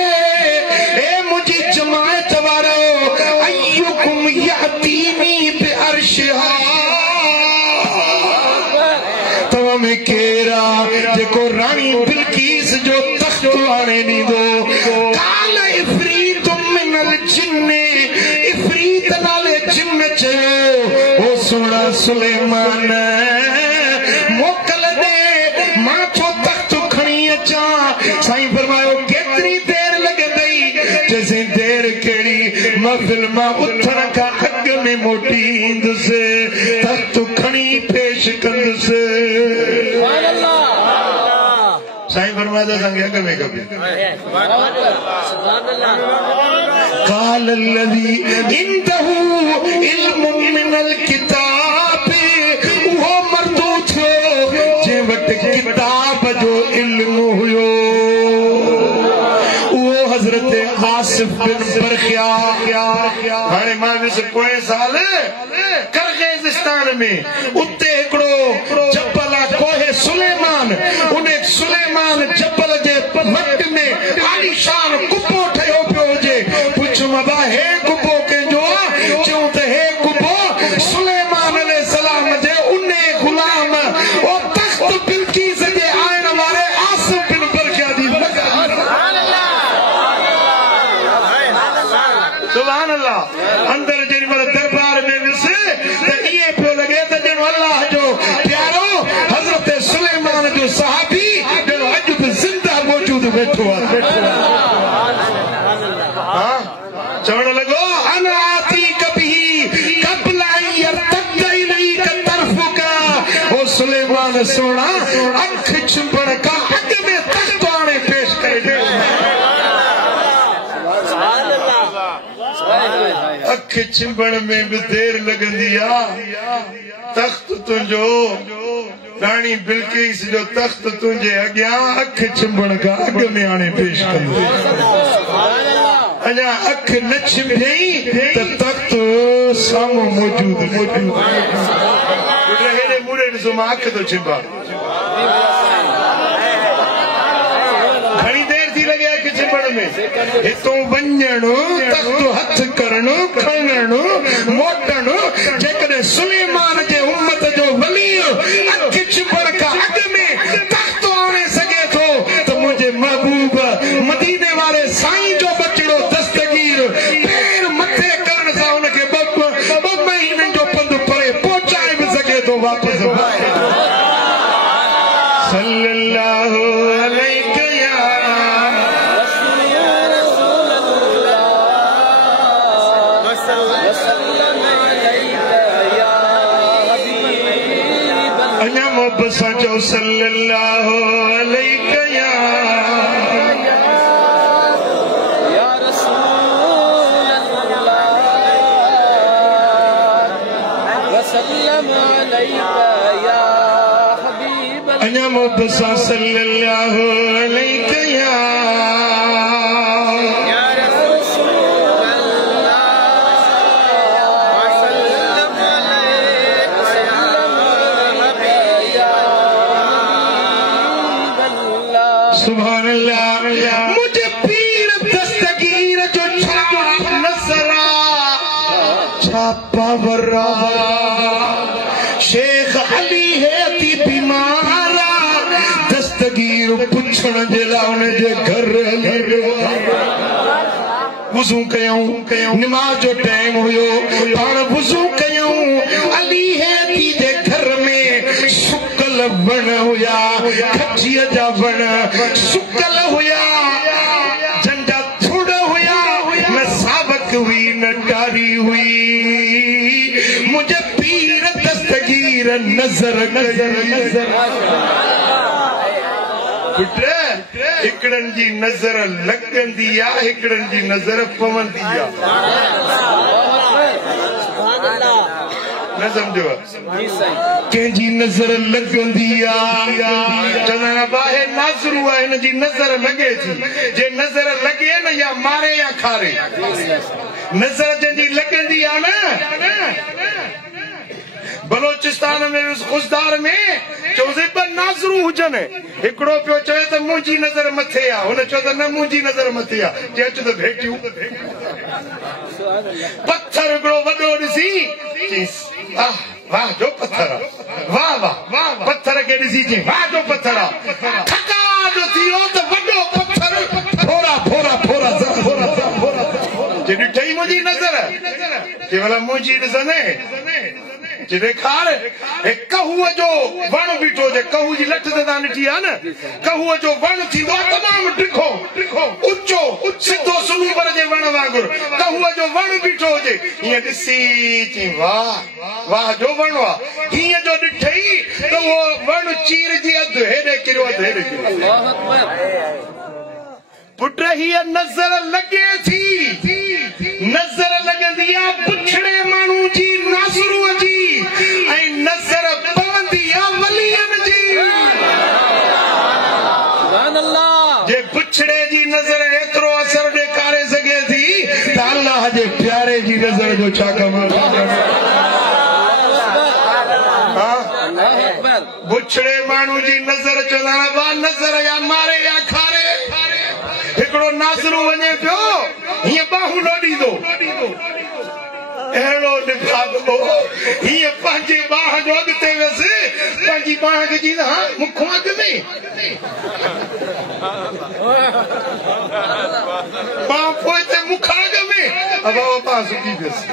ए मुंहिंजी जमात वारो, अय्युकुम यातीनी बिअर्शिहा, तव्हां में केरा जेको राणी बिल्कीस जो तख्त आणे ॾींदो। काल इफ़रीत मिनल जिन्ने, इफ़रीत नाले जिन्न चयो, ओ सोना सुलेमान मोकल दे, मां छो तख्त खणी अचां। साईं फरमायो केतिरी देर लॻंदई, चइसि देर कहिड़ी, महफ़िल मां उथण खां अॻ में मोटी ईंदुसि, तख्त खणी पेश कंदुसि। साईं फरमाता संगे अग में कभी काल लदी इंदहु इल्मु मिनल किताब, वो मर्दू थो जे वट किताब जो इल्मु हुयो, वो हजरत आसिफ बिन बरखिया। हाणे मां ॾिस पोएं साल किर्गिज़स्तान में उते हिकिड़ो जबल आहे कोहे सुलेमान, उन सुलेमान जबल जे वट में आलीशान कुबो ठहियो पियो हुजे। पुछो बाबा हे कुबो कंहिंजो आहे? चयूं त हे कुबो सुलेमान अलैहिस्सलाम जे उन गुलाम ओ तख्त बिल्कीस जे आइण वारे आसिफ बिन बरखिया जी। सुभान अल्लाह। अंदर जेॾीमहिल दरबार में वियुसि त इएं पियो लॻे त ॼणो अल्लाह जो प्यारो हज़रत सुलेमान जो सहाबी ॼणो अॼु बि ज़िंदा मौजूद वेठो आहे। चवण लॻो अना आतीक बिही क़ब्ल अन यरतद इलैक तरफुका, ओ सुलेमान सोना अख चिंबड़ खां अॻ में तख्त आणे पेश करे। अख चिंबड़ में भी देर लगंदी आ, तख्त तुंहिंजो राणी बिल्कीस जो तख्त तुंहिंजे अॻियां अख चिंबड़ खां अॻ में आणे पेश कंदो। अञा अख न चिंबई त तख्त साम्हूं मौजूद। हेॾे मूड़े ॾिसो मां अख थो चिंबा, घणी देर थी लॻे अख चिंबड़ में। हितों वञण, तख्त हथ करण, खणण, मोटण। जेकॾहिं सुलेमान जे उम्मत जो वली अख चिंबड़ खां अॻ में तख्त आणे सघे थो त मुंहिंजे महबूब मदीने वारे सचो सल्लल्लाहु अलैहि या रसूल अल्लाह वसल्लम अलैका या हबीब अल्लाह मुबसा सल्लल्लाहु अलैहि सुभान अल्लाह। मुझे पीर दस्तगीर जो नजरा छापा वर्रा शेख अली है अति बीमारा दस्तगीर पुछण जे लाइ उन जे घर हली वुज़ू कयूं नमाज जो टाइम हुयो पाण वुज़ू कयूं अली है अति जे घर में सुकल वण हुया खजीअ जा वण सुकल हुया झंडा थुड़ हुया न साबक हुई न टारी हुई मुझे पीर दस्तगीर नजर पुट हिकड़न जी नजर लगंदी आ हिकड़न जी नजर पवंदी आ न समझो कंहिंजी नजर लगंदी आ चवंदा बाहे नाज़रू आहे हिन जी नजर लगे थी जे नजर लगे न या मारे या खारे नजर जंहिंजी लगंदी आ न बलोचिस्तान में खुशदार में चौसे पर नाज़रू हुजन हिकड़ो पियो चवे त मुंहिंजी नजर मथे आ हुन चयो त न मुंहिंजी नजर मथे आ जे अच त भेटियूं पत्थर हिकड़ो वॾो ॾिसी वाह जो पत्थर वाह वाह वाह पत्थर के ॾिसी चई वाह जो पत्थर आ थका जो थियो त वॾो पत्थर फोरा फोरा फोरा फोरा फोरा जे ॾिठई मुंहिंजी नजर केवल मुंहिंजी ॾिसंदे जे ॾेखार कहूअ जो वण बीठो जे कहू जी लठ ते तव्हां ॾिठी आहे न कहूअ जो वण थींदो आहे तमामु टिखो ऊचो सिधो सनूबर जे वण वांगुरु कहूअ जो वण बीठो हुजे हीअं ॾिसी चई वाह वाह जो वण आहे हीअं जो ॾिठई त उहो वण चीरजी अधु हेॾे किरियो अधु हेॾे किरियो पुट हीअ नज़र लगे थी नज़र लगंदी आहे पुछड़े माण्हू जी नाज़रूअ जी ऐं नज़र पवंदी आहे वलियन जी सुभान अल्लाह जे पुछड़े जी नज़र एतिरो असर ॾेखारे सघे थी त अल्लाह जे प्यारे जी नज़र जो छा कमाल पुछड़े माण्हू जी नज़र चवंदा वा नज़र या मारे या खारे हिकड़ो नाज़रू वञे पियो हीअं बाहूं न ॾींदो अहिड़ो निभाॻो हीअं पंहिंजे बाह जो अॻिते वियसि पंहिंजी बाह खे चईंदा हा मुखों अॻ में बाह पोइ ते मुखां अॻ में अब बाह सुकी वियसि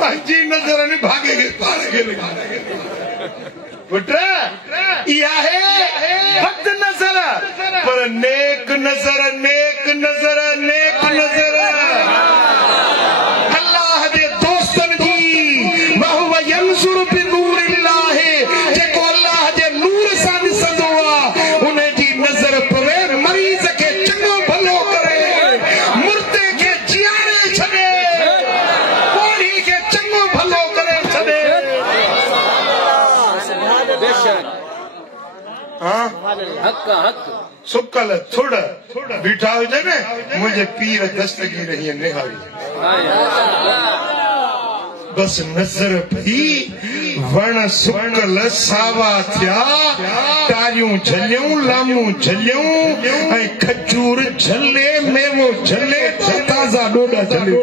पंहिंजी नज़र निभाॻे खे पाण खे पुट इहा है बद नज़र पर नेक नज़र नेक नज़र नेक नज़र अल्लाह जे दोस्तन जी वहुव यंज़ुरु बिनूरिल्लाह जेको अल्लाह जे नूर सां ॾिसंदो आहे उन जी नज़र पवे मरीज़ खे चङो भलो करे मुर्दे खे जियारे छॾे कोढ़ी खे चङो भलो करे छॾे सुकल थुड़ बीठा हुजे न मुझे पीर दस्तगीर हीअं निहारी बस नज़र पई वण सुकल सावा थिया टारियूं झलियूं लामूं झलियूं ऐं खजूर झले मेवो झले ताज़ा ॾोॾा झले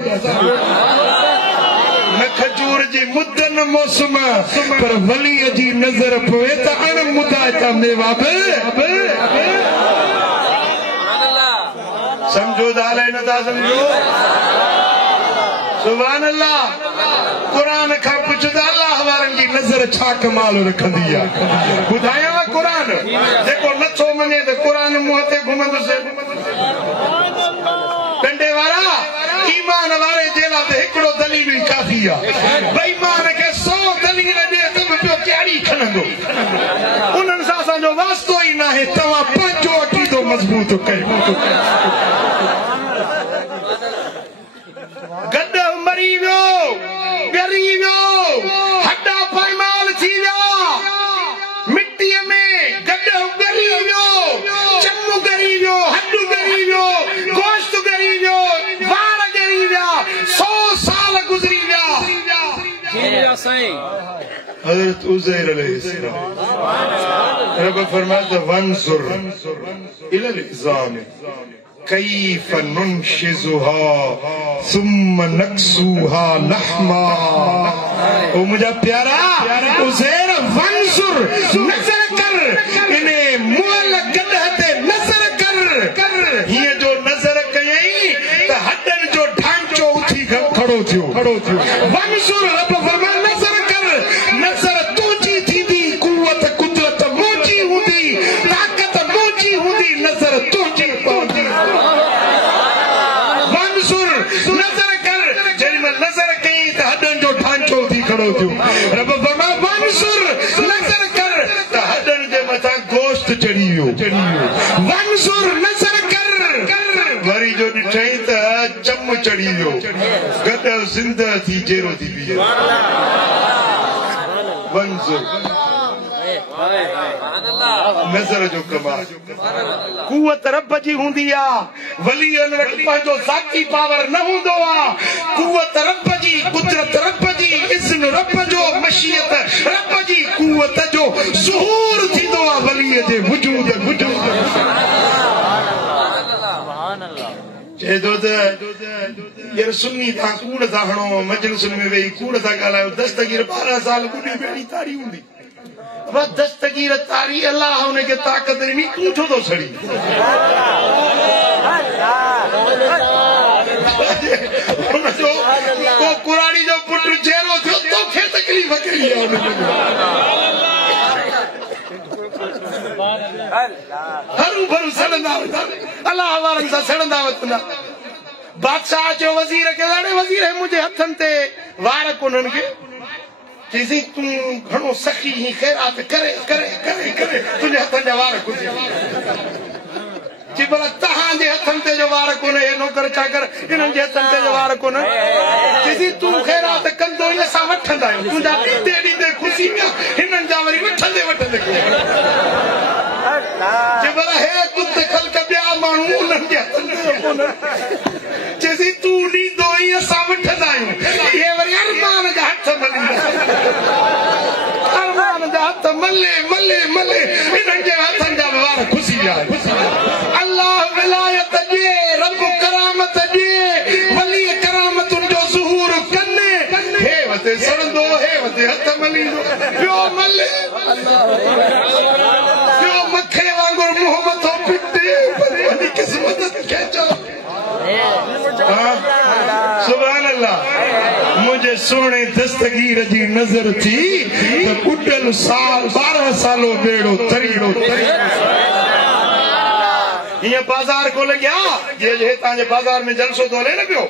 न खजूर जी मुद न मौसम पर वलीअ जी नज़र पवे त अण मुदा मेवा बि समझो दाले न था समझो सुभान अल्लाह कुरान खां पुछदा अल्लाह वारनि जी नज़र छा कमाल रखंदी आहे ॿुधायांव कुरान जेको नथो मञे त कुरान मुंहं ते घुमंदुसि डंडे वारा ईमान वारे जे लाइ त हिकिड़ो दलील ई काफ़ी आहे बेईमान खे 100 दलील ॾे त बि पियो कहिड़ी खणंदो मजबूत कयो गड मरी वियो ॻरी वियो हड्डा पाईमाल थी विया मिट्टीअ में गड ॻरी वियो चमू ॻरी वियो हड्डू ॻरी वियो गोश्त ॻरी वियो वार ॻरी विया 100 साल गुज़री विया हज़रत उज़ैर अलैहिस्सलाम रब फरमाता वंजुर इलल इज़ाम कैफ नुनशिजुहा सुम्मा नक्सूहा लहमा ओ मुझा प्यारा उज़ैर वंजुर नजर कर इन्हें मुअल गदहते नजर कर ये जो नजर कयई त हड्डन जो ढांचो उठी खड़ो थियो वंजुर रब फरमाता रब फरमा वंजुर नजर कर त हडन जे मथा गोश्त चढ़ी वियो वंजुर नजर कर वरी जो ॾिठई त चम चढ़ी वियो गद ज़िंदा थी जेरो थी वियो वंजुर नजर जो कमाल कुवत रब जी हूंदी आ वलीअन वटि पंहिंजो ज़ाती पावर न हूंदो आ कुवत रब जी कुदरत रब जी इज़्न रब जो मशीयत रब जी कुवत जो ज़ुहूर थींदो आ वलीअ जे वजूद चए थो त यार सुन्नी था कूड़ था हणो मजलिसुनि में वेही कूड़ था ॻाल्हायो दस्तगीर 12 साल ॿुधी भेणी तारी हूंदी बस दस्तगीर तारी अल्लाह उनके ताकत ॾिनी तूं छो थो सड़ी को कुराड़ी जो पुट जेरो थियो तोखे तकलीफ़ कहिड़ी आहे हरू भरू सड़ंदा अल्लाह वारनि सां सड़ंदा वतंदा बादशाह जो वज़ीर खे ॾाढे वज़ीर मुंहिंजे हथनि ते वार कोन्हनि खे चईसी तू घणो सखी ही ख़ैरात करे करे करे करे तुझे हथन जा वार कुछ जी भला तहां जे हथन ते जो वार कोने नौकर चाकर इन्हनि जे हथन ते जो वार कोने चईसी तू ख़ैरात कंदो ई असां वठंदा आहियूं तुंहिंजा ॾींदे ॾींदे ख़ुशी में हिननि जा वरी वठंदे वठंदे जी भला हे कुत ख़ल्क़ ॿिया माण्हू उन्हनि जे हथन ते कोने चईसी तू ॾींदो ई असां वठंदा आहियूं इहे वरी अरमान जा हथ मलींदा अरमान जा हथ मले मले मले इन्हनि जे हथनि जा वार खुशी जा अल्लाह विलायत ॾिए रब करामत ॾिए वली करामतुनि जो ज़ुहूर कने हे वते सड़ंदो हे वते हथ मलींदो ॿियो मले ॿियो मखे वांगुरु मुंहुं मथो पिटे वॾी क़िस्मत खे चओ सुभान अल्लाह मुझे सोने दस्तगीर जी नजर थी तो बुढ़ल साल 12 सालों बेड़ो तरीड़ो ये बाजार को लग्या ये ताजे बाजार में जलसो तो ले न पियो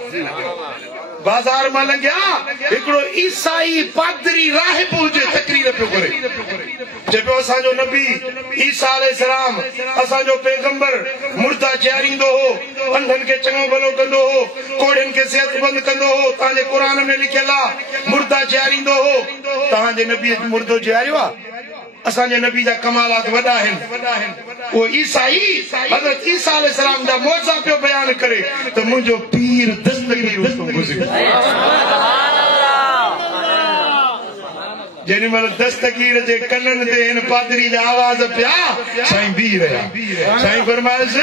बाजार में लग्या एकड़ो ईसाई पादरी राहिब हुजे तकरीर पियो करे चयो असांजो नबी ईसा अलैहिस्सलाम असांजो पैगंबर मुर्दा जारींदो हो अंधन के चंगो भलो कंदो हो कोड़न के सेहतमंद कंदो हो ताजे कुरान में लिखियल आ मुर्दा जारींदो हो ताजे नबी मुर्दो जारियो आ असांजे नबी जा कमालात वडा हैं वो ईसाई हजरत ईसा अलैहिस्सलाम जा मौजा पे बयान करे तो मुझो पीर दस्तगीर उसको गुज़रे जेनी मल दस्तगीर जे कनन ते इन पादरी जा आवाज पिया साईं बी रहा साईं फरमाइस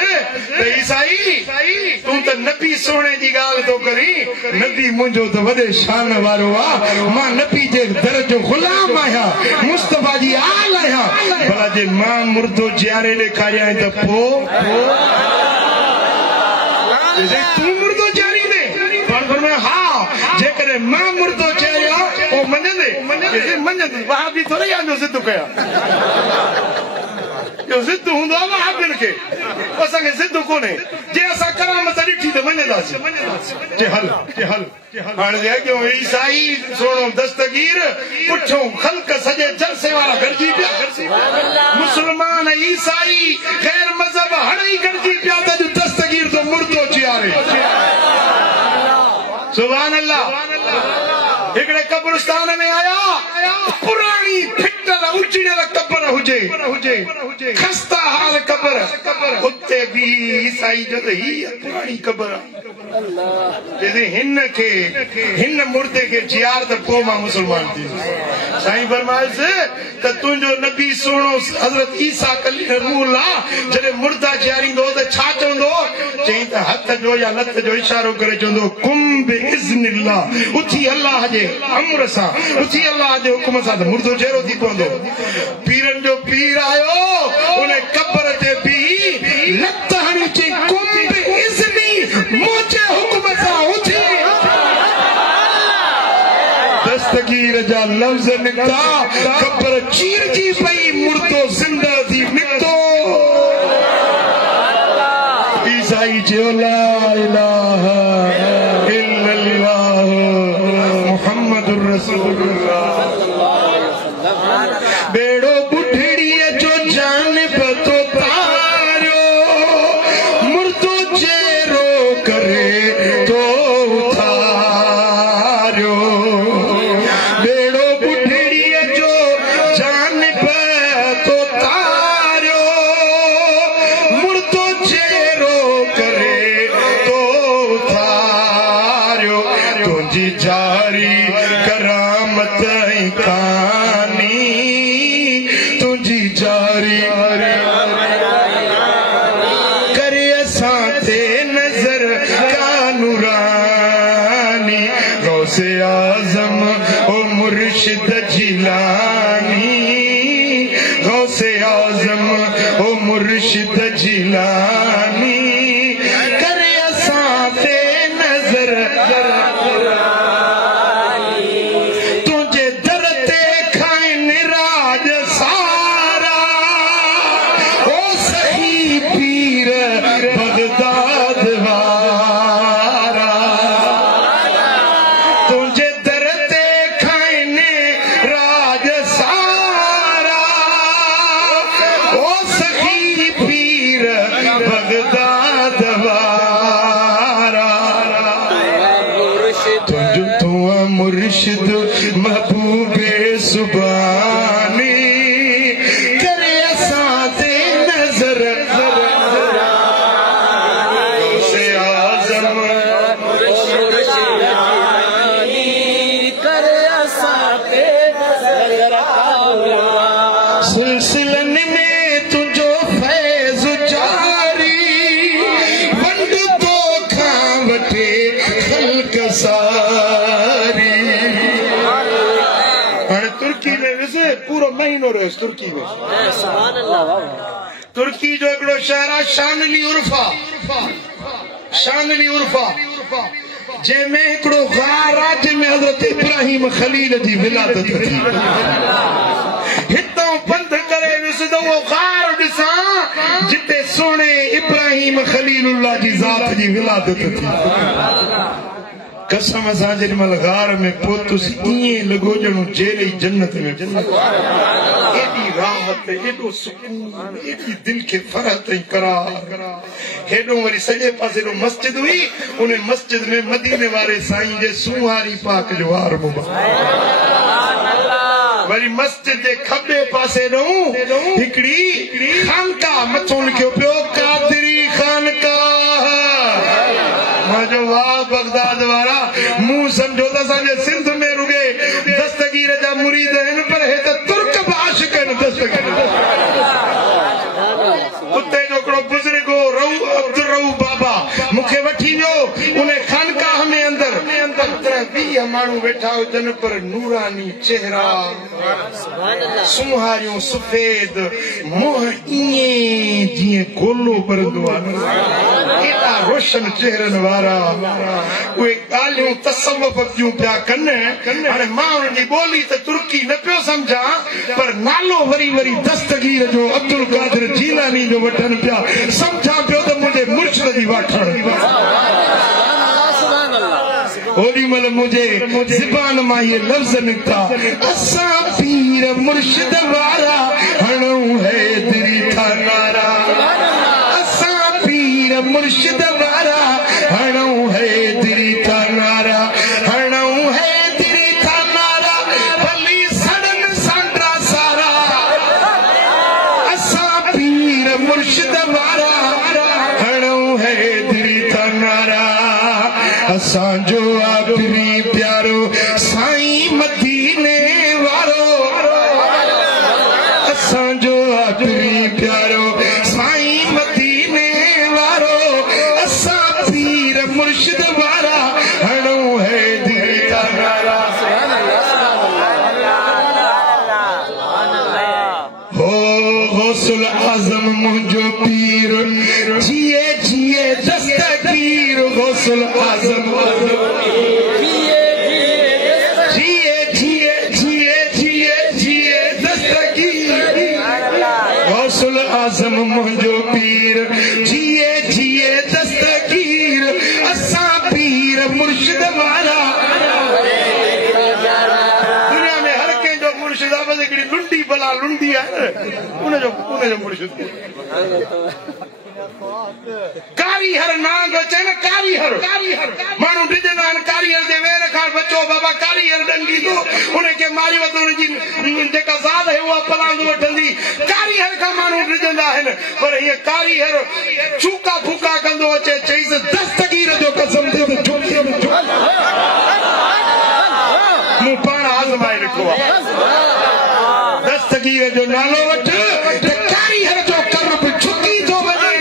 ते ईसाई तू त नबी सोने जी गाल तो करी नबी मुंजो तो वडे शान वारो आ मां नबी जे दर जो गुलाम आया मुस्तफा जी आल आया भला जे मां मुर्दो जियारे दे खाया त पो जे तू मुर्दो जारी दे पर फरमाया हां जे करे मां मुर्दो जियाया ओ मने मञंदुसि वहाबी थोड़ी आंदो ज़िद कया यो ज़िद हूंदो आहे वहाबियुनि खे असांखे ज़िद कोन्हे जे असां करामत ॾिठी ते मञदासीं जे हल हाणे जे अॻियों ईसाई सोणो दस्तगीर पुठियों ख़ल्क़ सॼे जलसे वारा गॾिजी पिया मुस्लमान ईसाई ग़ैर मज़हब हाणे गॾिजी पिया त दस्तगीर तो मुर्दो चियारे सुभान अल्लाह हिकिड़े कब्रिस्तान में आया पुरानी फिटल उजड़ियल कब्र हुजे खस्ता हाल कब्र उते भी ईसाई जो ही पुरानी कब्र जॾहिं हिन मुर्दे खे जियार त पोइ मां मुस्लमान थी साईं फरमाइसि त तुंहिंजो नबी सुहिणो हज़रत ईसा कलीमुल्लाह जॾहिं मुर्दा जियारींदो त छा चवंदो चई त हथ जो या लत जो इशारो करे चवंदो कुम बिइज़्निल्लाह उथी अल्लाह जे अमर सां उथी अल्लाह जे हुकुम सां त मुर्दो चेहरो थी पवंदो पीरनि जो पीर आयो उन कब्र ते भी लत हणी चई कुम बिइज़्नी मुंहिंजे हुकुम सां उथी दस्तगीर जा लफ़्ज़ निकिता कब्र चीरजी पई मुर्दो ज़िंदा थी निकितो ईसाई चयो ला इलाहा इल्लल्लाह मुहम्मदुर रसूलुल्लाह बेड़ो बुढ़ड़ीअ जो जान पतो तारियो मुर्दो चेहरो करे तो उथारियो बेड़ो बुढ़ड़ीअ जो जान पतो तारियो मुर्दो चेहरो करे तो उथारियो तुंहिंजी जारी करामत कानी तुझी जारी करे असां ते नजर कानूरानी गौसे आजम ओ मुर्शिद जिलानी गौसे आजम ओ मुर्शिद जिलानी करे असां ते नजर मुर्शिद महबूबे सुबानी करे असां ते नजर से आजम करे असां ते नजर सिलसिलन में तुझो फैज़ जारी वंड तो खां वठे ख़ल्क़ सारी तुर्की में वैसे पूरो महीनो रहे तुर्की में तुर्की जो हिकिड़ो शहर आहे शानली उर्फा जंहिंमें हिकिड़ो गार आहे जंहिंमें हज़रत इब्राहिम खलील जी विलादत थी हितां पंध करे वियुसि त उहो गार ॾिसां जिते सोणे इब्राहिम खलीलुल्लाह जी ज़ात जी विलादत थी कसम सां जेॾी महिल गार में पहुतुसि ईअं लॻो ॼणो जहिड़े जन्नत में एॾी राहत एॾो सुकून एॾी दिलि खे फरहत ऐं करार हेॾो वरी सॼे पासे मस्जिद हुई उन मस्जिद में मदीने वारे साईं जे सुहारी पाक जो वार वरी मस्जिद जे खॿे पासे हिकिड़ी खानका मथो लिखियो पियो कादरी खानका मां जो वाह बगदाद वारा मूं सम्झो त असांजे सिंध में रुगे दस्तगीर जा मुरीद आहिनि पर हे त तुर्क बि आशिक़ आहिनि दस्तगीर उते जो हिकिड़ो बुज़ुर्ग हो अब्दुल रऊफ़ बाबा मूंखे वठी वियो उन खानकाह में अंदर 15-20 माण्हू वेठा हुजनि पर नूरानी चेहरा सुहारियूं सफेद मुंहुं ईअं जीअं गोलो भरंदो आहे एॾा रोशन चेहरनि वारा उहे ॻाल्हियूं तसव्वुफ़ जूं पिया कनि हाणे मां उनजी ॿोली त तुर्की न पियो सम्झां पर नालो वरी वरी दस्तगीर जो अब्दुल कादिर जीलानी जो वठनि पिया सम्झां पियो त मुंहिंजे मुर्शिद जी वाठण ओडी मल मुझे ज़बान मां ये लफ्ज़ निकता असा पीर मुर्शिद वारा हणो है तेरी था नारा असा पीर मुर्शिद वारा हणो है तेरी था नारा हणो है तेरी था नारा भली सड़न सांडा सारा असा पीर मुर्शिद वारा हणो है तेरी था नारा असा जो आखिरी प्यारो साईं मदीने वारो असा जो आखिरी प्यारो साईं मदीने वारो असा पीर मुर्शिद वारा हणो है दिल का नारा हो गौसुल आजम मुझो पीर जिए जिए दस्तगीर गौसुल आजम जिए जिए जिए जिए जिए दस्तगीर गौसुल आजम मुझो पीर जिए जिए दस्तगीर असा पीर मुर्शिद वारा दुनिया में हर कंहिंजो मुर्शिद आहे हिकिड़ी लुंडी भला लुंडी आहे उनजो मुर्शिद कारीहर नांग अचे न कारीहर माण्हू ॾिजंदा आहिनि कारीहर जे वेर खां बचो बाबा कारीहर ॾंगी थो उनखे मारी वठो उनजी जेका ज़ाल आहे उहा पलांग वठंदी कारीहर खां माण्हू ॾिजंदा आहिनि पर हीअ कारीहर चूका फूका कंदो अचे चईसि दस्तगीर जो कसम दे मूं पाण आज़माए ॾिठो आहे दस्तगीर जो नालो वठ त कारीहर जो कर्म छुटी थो वञे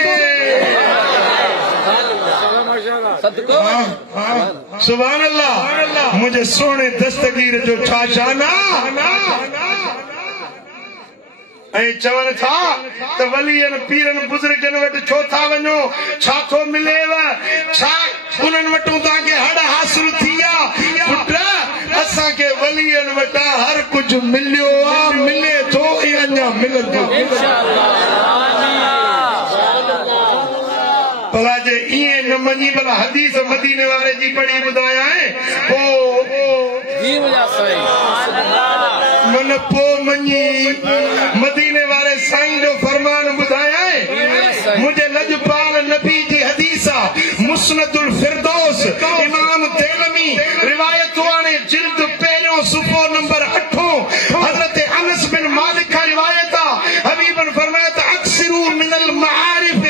सुभान अल्लाह मुझे सोने दस्तगीर जो छा शाना ऐं चवनि था त वलीअनि पीरनि बुज़ुर्गनि वटि छो था वञो छा थो मिलेव छा उन्हनि वटि तव्हांखे हड़ हासिल थी आहे पुट असांखे वलीअनि वटां हर कुझु मिलियो आहे मिले थो ऐं अञा मिलंदो भला जे इएं न मञी भला हदीस मदीने वारे जी पढ़ी ॿुधाया मन पोइ मञी मदीने वारे साईं जो फरमान ॿुधाया मुंहिंजे लॼपाल नबी जी हदीस आहे मुस्नदुल फिरदौस इमाम देलमी रिवायत आणे जिल्द पहिरियों सुफ़ो नंबर 8 हज़रत अनस बिन मालिक खां रिवायत आहे हबीबन फरमाया त अक्सिरू मिनल मआरिफ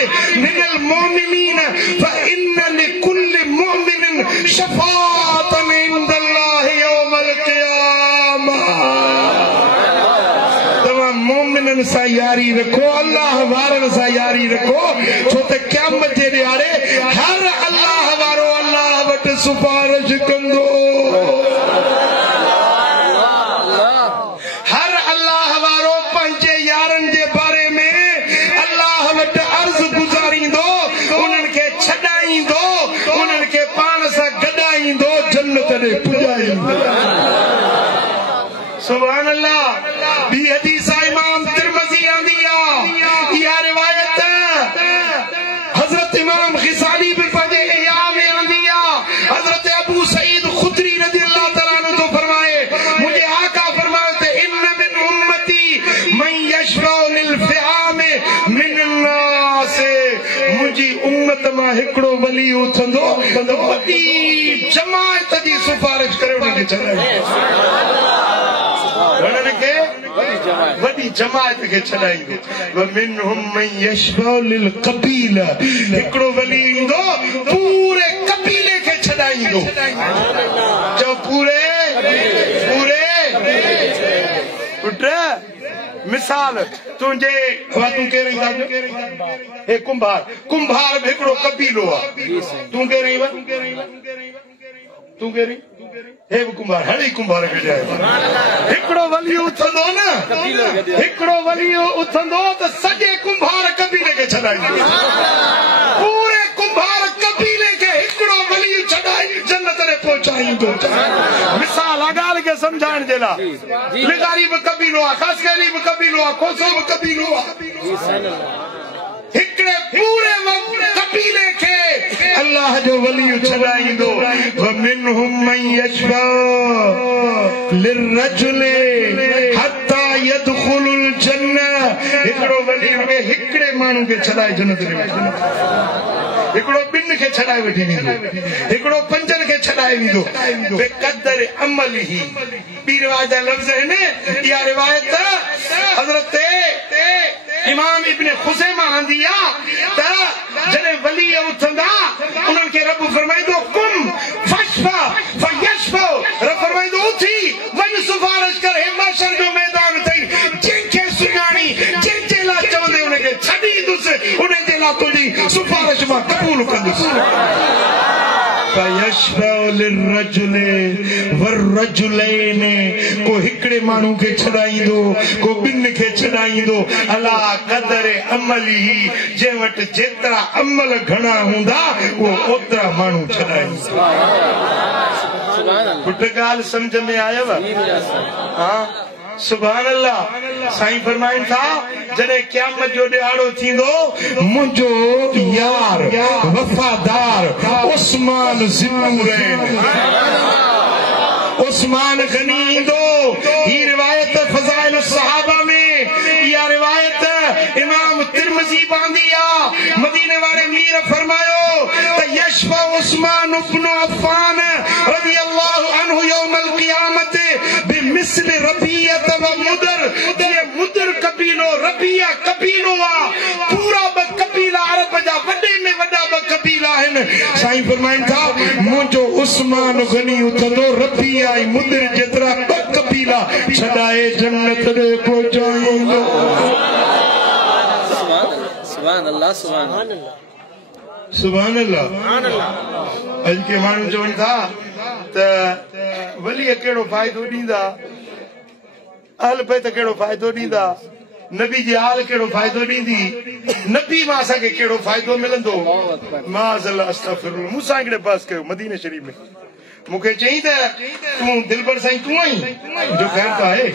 मिनल मोमिनीन फइन्न लिकुल्लि मोमिनिन शफाअतन इंदल्लाहि यौमल क़ियामा तव्हां मोमिननि सां यारी रखो अल्लाह वारनि सां यारी रखो छो त क़यामत जे ॾियारे हर अल्लाह वारो अल्लाह वटि सिफारिश कंदो हर अल्लाह वारो पंहिंजे यारनि जे बारे में अल्लाह वटि अर्ज़ गुज़ारींदो उन्हनि खे छॾाईंदो उन्हनि खे पाण सां गॾाईंदो जन्नत ॾे पुॼाईंदो सुभान अल्लाह ॿी हदीस इमाम तिरमिज़ी आंदी आहे इहा रिवायत हज़रत इमाम ग़िज़ाली बि पंहिंजे इहा में आंदी आहे हज़रत अबू सईद खुदरी रज़ी अल्लाह तआला अन्हु तो फरमाए मुंहिंजे आका फरमायो त इन मिन उम्मती मन यशफउ लिल फ़िआम मिन अन्नास मुंहिंजी उम्मत मां हिकिड़ो वली उथंदो त वॾी जमात जी सिफारिश करे उनखे छॾाईंदो वॾी जमात खे छॾाईंदो मिनहुम मन यशफउ लिल क़बीला हिकिड़ो वली ईंदो पूरे कबीले खे छॾाईंदो चओ पूरे पुट मिसाल तुंहिंजे तूं कहिड़े हे कुंभार बि हिकिड़ो कबीलो आहे तूं कहिड़ी तूं कहिड़ी हे बि कुंभार हड़ी कुंभार खे हिकिड़ो वली उथंदो न हिकिड़ो वली उथंदो त सॼे कुंभार कबीले खे छॾाईंदो पूरे कुंभार कबीले खे हिकिड़ो वली छॾाई जन्नत ॾे पहुचाईंदो मिसाल आहे ॻाल्हि खे सम्झाइण जे लाइ लिगारी बि कबीलो आहे ख़ासकरी बि कबीलो आहे खोसो बि कबीलो आहे हिकिड़े पूरे कबीले खे अल्लाह जो वली छड़ाईंदो वमिनहुम मन यशफा लिर्रजुल हत्ता यदखुलुल जन्नह हिकड़ो वली में हिकड़े मानू के छड़ाए जन्नत में हिकड़ो बिन के छड़ाए वेठी नींदो हिकड़ो पंजन के छड़ाए नींदो बेकदर अमल ही बी रिवायत लफ्ज है ने या रिवायत हजरत इमाम इब्न खुज़ैमा आंदिया त जने वली उठंदा उनन के रब फरमाइदो कुम फशफा फयशफा रब फरमाइदो उठी वन सिफारिश कर हे माशर जो मैदान थई जिनके सुनानी जिनके ला चवंदे उनके छडी दुस उनके ला तुजी सिफारिश मा कबूल कंदुस फयशफा लिर्रजुल वरजुलैन को हिकड़े मानू के छड़ाईंदो को बिन के छड़ाईंदो अला कदर अमल ही जे वट जेतरा अमल घणा हुंदा वो ओतरा मानू छड़ाईंदो पुट गाल समझ में आयव हां सुभान अल्लाह साईं फरमाइन था जने क़यामत जो ॾियारो थींदो मुंहिंजो यार वफादार उस्मान ज़िन्नूरैन उस्मान गनी ईंदो ही रिवायत फज़ाइल सहाबा में या रिवायत इमाम तिरमिज़ी बांधी आ मदीने वाले मीर फरमायो त यशफा उस्मान इब्न अफ़्फ़ान रज़ी अल्लाहु अन्हु यौमल क़ियामत बिमिस्ल रबियत व मुदर ये मुदर कबीलो रबिया कबीलो आ पूरा ब कबीला अरब जा वडे में वडा ब कबीला हन साईं फरमाइन था मुंहिंजो उस्मान गनी उथंदो रबिया ऐं मुदर जेतरा ब कबीला छडाए जन्नत ॾे पहुचाईंदो सुभान अल्लाह सुभान अल्लाह सुभान अल्लाह अज के माण्हू चवनि था त वली कहिड़ो फ़ाइदो ॾींदा अहल पे त कहिड़ो फ़ाइदो ॾींदा नबी जी हाल कहिड़ो फ़ाइदो ॾींदी नबी मां असांखे कहिड़ो फ़ाइदो मिलंदो माज़अल्लाह अस्तग़फिरुल्लाह मूंसां हिकिड़े बहस कयो मदीने शरीफ़ में मूंखे चई त तूं दिलबर साईं तूं आई जो ख़ैर त आहे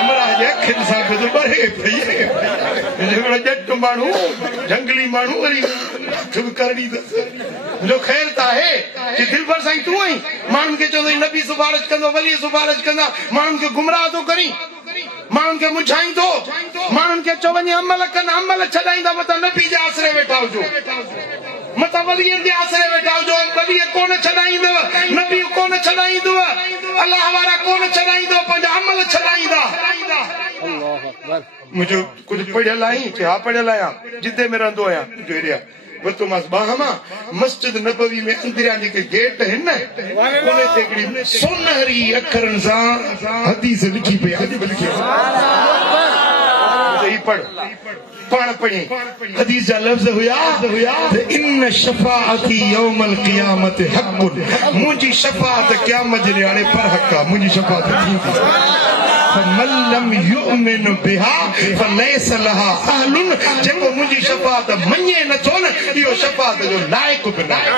अमरा जे अखियुनि सां पियो थो ॿरे पई हिकिड़ो ॼट माण्हू जंगली माण्हू वरी करणी जो ख़ैर त आहे कि दिलबर साईं तूं आई माण्हुनि खे चवंदो नबी सिफारिश कंदो वली सिफारिश कंदा माण्हुनि खे गुमराह थो करी माण्हुनि खे मुझाईंदो माण्हुनि खे चवनि अमल कनि अमल छॾाईंदा मथां नबी जे आसरे वेठा हुजो मथां वलीअ जे आसरे वेठा हुजो वली कोन छॾाईंदव नबी कोन छॾाईंदव अल्लाह वारा कोन छॾाईंदो पंहिंजा अमल छॾाईंदा मुंहिंजो कुझु पढ़ियल आहीं चए हा पढ़ियल आहियां जिते में रहंदो आहियां जो एरिया वरितोमांसि बाहमा मस्जिद नबवी में अंदरियां जेके गेट आहिनि न उन ते हिकिड़ी सोनहरी अखरनि सां हदीस लिखी पई अॼु बि लिखी पढ़ पाण पढ़ी हदीस जा लफ्ज़ हुया इन शफाअती यौमल क़ियामत हक़्क़ुन मुंहिंजी शफाअत क़यामत जे ॾियारे पर हक़ आहे मुंहिंजी शफाअत थींदी फमन लम युमिन बिहा फलैस लहा अहलुन जेको मुंहिंजी शफाअत मञे नथो न इहो शफाअत जो लाइक़ बि न आहे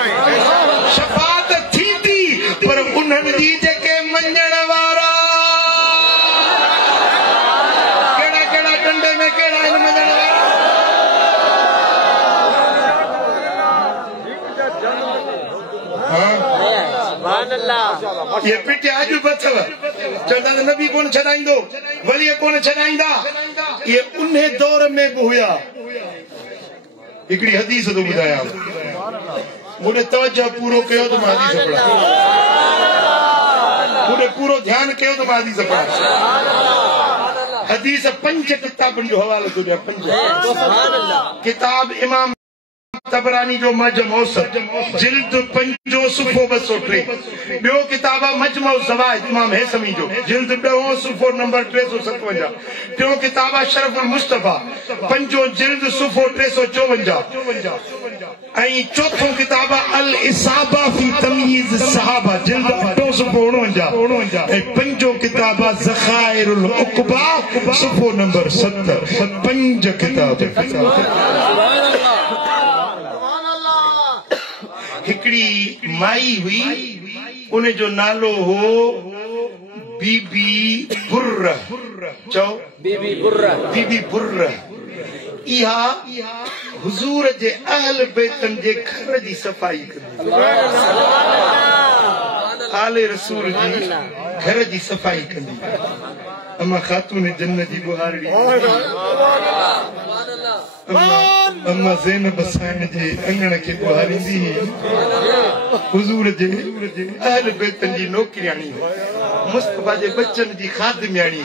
शफाअत थींदी पर उन्हनि जी जेके मञण वारा कहिड़ा कहिड़ा डंडे में कहिड़ा आहिनि मञण वारा ये पिटे अॼु बि अथव चवंदा त नबी कोन छॾाईंदो वली कोन छॾाईंदा ये उन दौर में बि हुया हिकिड़ी हदीस थो ॿुधायां मुंहिंजे तवजो पूरो कयो त मां हदीस पढ़ां मुंहिंजो पूरो ध्यानु कयो त मां हदीस पढ़ां हदीस 5 किताबनि जो हवालो थो ॾियां 5 किताब इमाम तबरानी जो मजम औसत जिल्द 5 सुफ़ो 203 ॿियो किताब मजमउ ज़वाइद इमाम हैसमी जो जिल्द 2 सुफ़ो नंबर 357 टियों किताब शरफुल मुस्तफा 5 जिल्द सुफ़ो 354 ऐं चौथों किताब अल इसाबा फी तमीज़ सहाबा जिल्द 8 सुफ़ो 49 ऐं 5 किताब ज़खाइरुल उक़बा सुफ़ो नंबर 70 5 किताब हिकड़ी माई हुई उन जो नालो हो बीबी बुर्र चओ बीबी बुर्र इहा हुजूर जे अहल बेतन जे घर जी सफ़ाई कंदी आले रसूल जी घर जी सफ़ाई कंदी अम्मा खातून जन्नत जी बुहारी अम्मा ज़ैनब साईं जे अंगण के बुहारींदी हुजूर जे अहल बेतन जी नौकरियाणी मुस्तफा जे बच्चन जी खादिमियाणी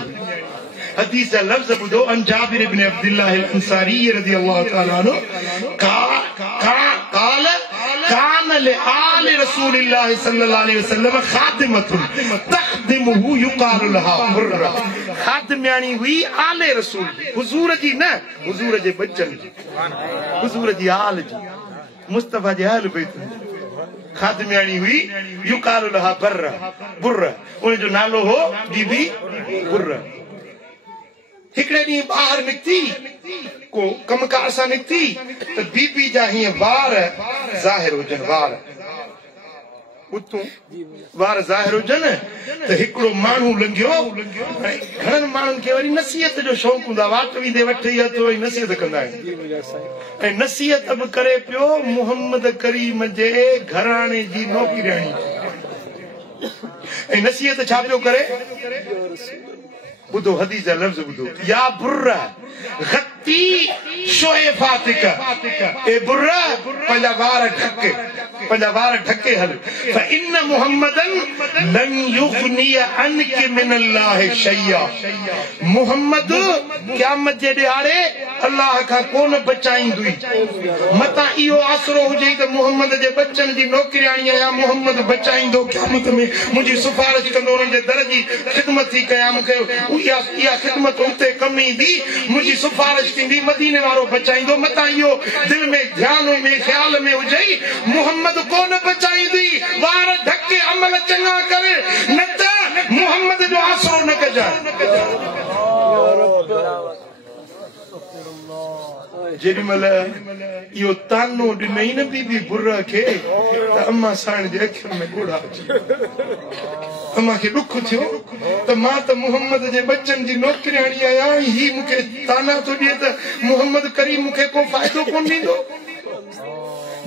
हदीस जा लफ्ज़ ॿुधो अन जाबिर इब्न अब्दुल्लाह अल अंसारी रज़ियल्लाहु तआला अन्हु काल कान ले आले रसूलिल्लाह सल्लल्लाहु अलैहि वसल्लम खादिमतुन तखदिमुहु युकाल लहा बुर्रा खादिमियाणी हुई आले रसूल हुजूर जी न हुजूर जे बच्चन जी हुजूर जी आल जी मुस्तफा जे अहल बैत खादिमियाणी हुई युकाल लहा बुर्रा बुर्रा उन जो नालो हो बीबी बुर्रा हिकड़े डी बाहर निकती को कमकार सा निकती तो बीबी जा ही वार जाहिर हुजन वार उतू वार जाहिर हुजन तो हिकड़ो मानू लंघियो घणन मानन के वरी नसीहत जो शौक हुंदा वाट वींदे वठी तो नसीहत कंदा आहिनि नसीहत अब करे पियो मोहम्मद करीम जे घराणे जी नौकरियाणी नसीहत छा पियो करे बुधो हदीस जा लफ्ज़ बुधो या बुर्रा गत्ती शोए फातिका ए बुर्रा पंजा वार ढके हल फ इन मुहम्मदन लन युगनी अनक मिन अल्लाह शैया मुहम्मद क़यामत जे ॾियारे अल्लाह का कोन बचाईंदुई मता इहो आसरो हुजे त मुहम्मद जे बच्चन जी नौकरियाणी या मुहम्मद बचाईंदो क़यामत में मुंहिंजी सिफारिश कंदो उन्हनि जे दर जी ख़िदमत थी कया मूंखे इहा ख़िदमत उते कम ईंदी मुंहिंजी सिफारिश थींदी मदीने वारो बचाईंदो मता इहो दिल में ध्यान में ख्याल में हुजे मुहम्मद कोन बचाईंदी वार ढके अमल चङा करे न त मुहम्मद जो आसरो न कजाए जेॾीमहिल इहो तानो ॾिनई न बीबी बुर्रा खे त अम्मा साण जे अखियुनि में ॻोढ़ा अची अम्मा खे ॾुख थियो त मां त मुहम्मद जे बच्चन जी नौकरियाणी आहियां ही मूंखे ताना थो ॾिए त मुहम्मद करीम मूंखे को फ़ाइदो कोन ॾींदो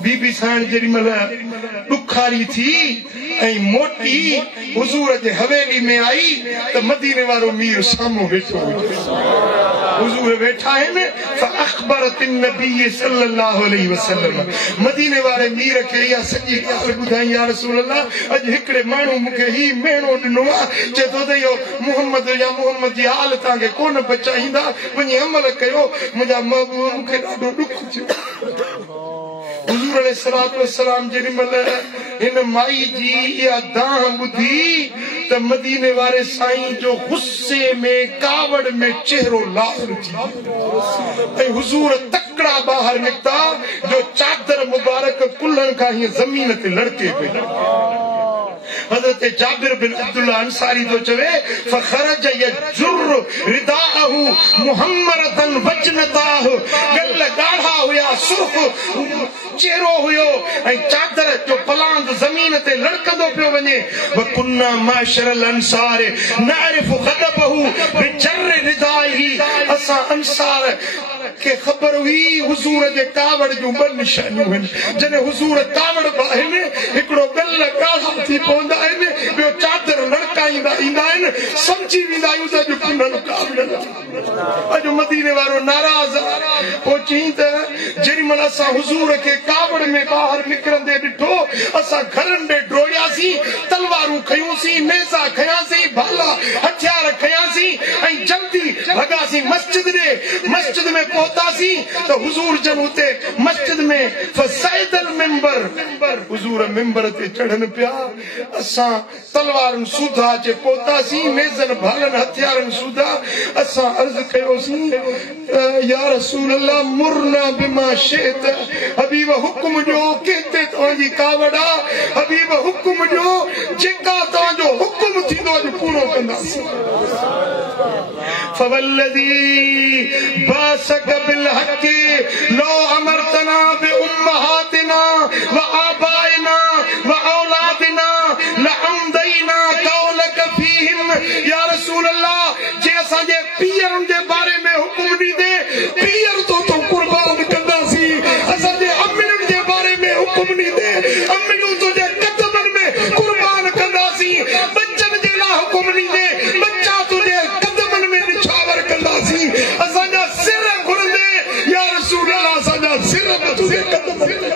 बीबी साण जेॾीमहिल ॾुखारी थी ऐं मोटी हुजूर जे हवेली में आई त मदीने वारो मीर साम्हूं वेठो हुजूर वेठा आहिनि फअख़बरत नबी सल्लल्लाहु अलैहि वसल्लम मदीने वारे मीर खे इहा सॼी ॻाल्हि ॿुधाई या रसूल अल्लाह अॼु हिकिड़े माण्हू मूंखे ही मेणो ॾिनो आहे चए थो त इहो मुहम्मद जी हाल तव्हांखे कोन बचाईंदा वञी अमल कयो मुंहिंजा महबूब मूंखे ॾाढो ॾुख थियो हुजूर अलैहिस्सलातु वस्सलाम जेॾीमहिल हिन माई जी इहा दाह ॿुधी त मदीने वारे साईं जो गुस्से में कावड़ में चेहरो लाल थी ऐं हुजूर तकड़ा ॿाहिरि निकिता जो चादर मुबारक कुल्हनि खां हीअं ज़मीन ते लड़के पई हज़रत जाबिर बिन अब्दुल्लाह अंसारी तो चवे फखरज यजुर रिदाहु मुहम्मदन वजनताह गल गाढ़ा हुया सुर्ख चेहरो हुयो ऐं चादर जो पलांद ज़मीन ते लड़कंदो पियो वञे वकुन्ना माशरल अंसार नारिफ गदबहु बिजर रिदाही असां अंसार के ख़बर हुई हुजूर जे कावड़ जूं ॿ निशानियूं आहिनि जॾहिं हुजूर कावड़ आहिनि हिकिड़ो गल गाढ़ा थी पवंदा आहिनि ॿियो चादर लड़काईंदा ईंदा आहिनि सम्झी वेंदा आहियूं त अॼु कुनल कावड़ अॼु मदीने वारो नाराज़ पोइ चई त जेॾीमहिल असां हुजूर खे कावड़ में ॿाहिरि निकिरंदे ॾिठो असां घरनि ॾे डोड़ियासीं तलवारूं खयूंसीं नेज़ा खयासीं भाला हथियार खयासीं ऐं जल्दी भॻासीं मस्जिद ॾे मस्जिद में पहुतासीं त हुजूर जन उते मस्जिद में फसैदल मिंबर हुजूर मिंबर ते चढ़नि पिया असां तलवारनि सूधा अचे पहुतासीं नेज़नि भालनि हथियारनि सूधा असां अर्ज़ कयोसीं या रसूल अल्लाह मुरना बिमा शेत हबीब हुकुम जो केते तव्हांजी कावड़ आहे हबीब हुकुम जो जेका तव्हांजो हुकुम थींदो अॼु पूरो कंदासीं फवल्लदी बासक बिलहक़ लो अमरतना बिउम्महातिना व आबाइना व औलादिना लअमदैना कौलक फीहिम या रसूल अल्लाह जे असांजे पीरनि जे बारे में हुकुम ॾींदे पीर तो कुर्बान कंदासीं हुकुम ॾींदे अम्मियूं तुंहिंजे कदमनि में कुर्बान कंदासीं बच्चनि जे लाइ हुकुम ॾींदे बच्चा तुंहिंजे कदमनि में निछावर कंदासीं असांजा सिर घुरंदे या रसूल अल्लाह असांजा सिर तुंहिंजे कदमनि में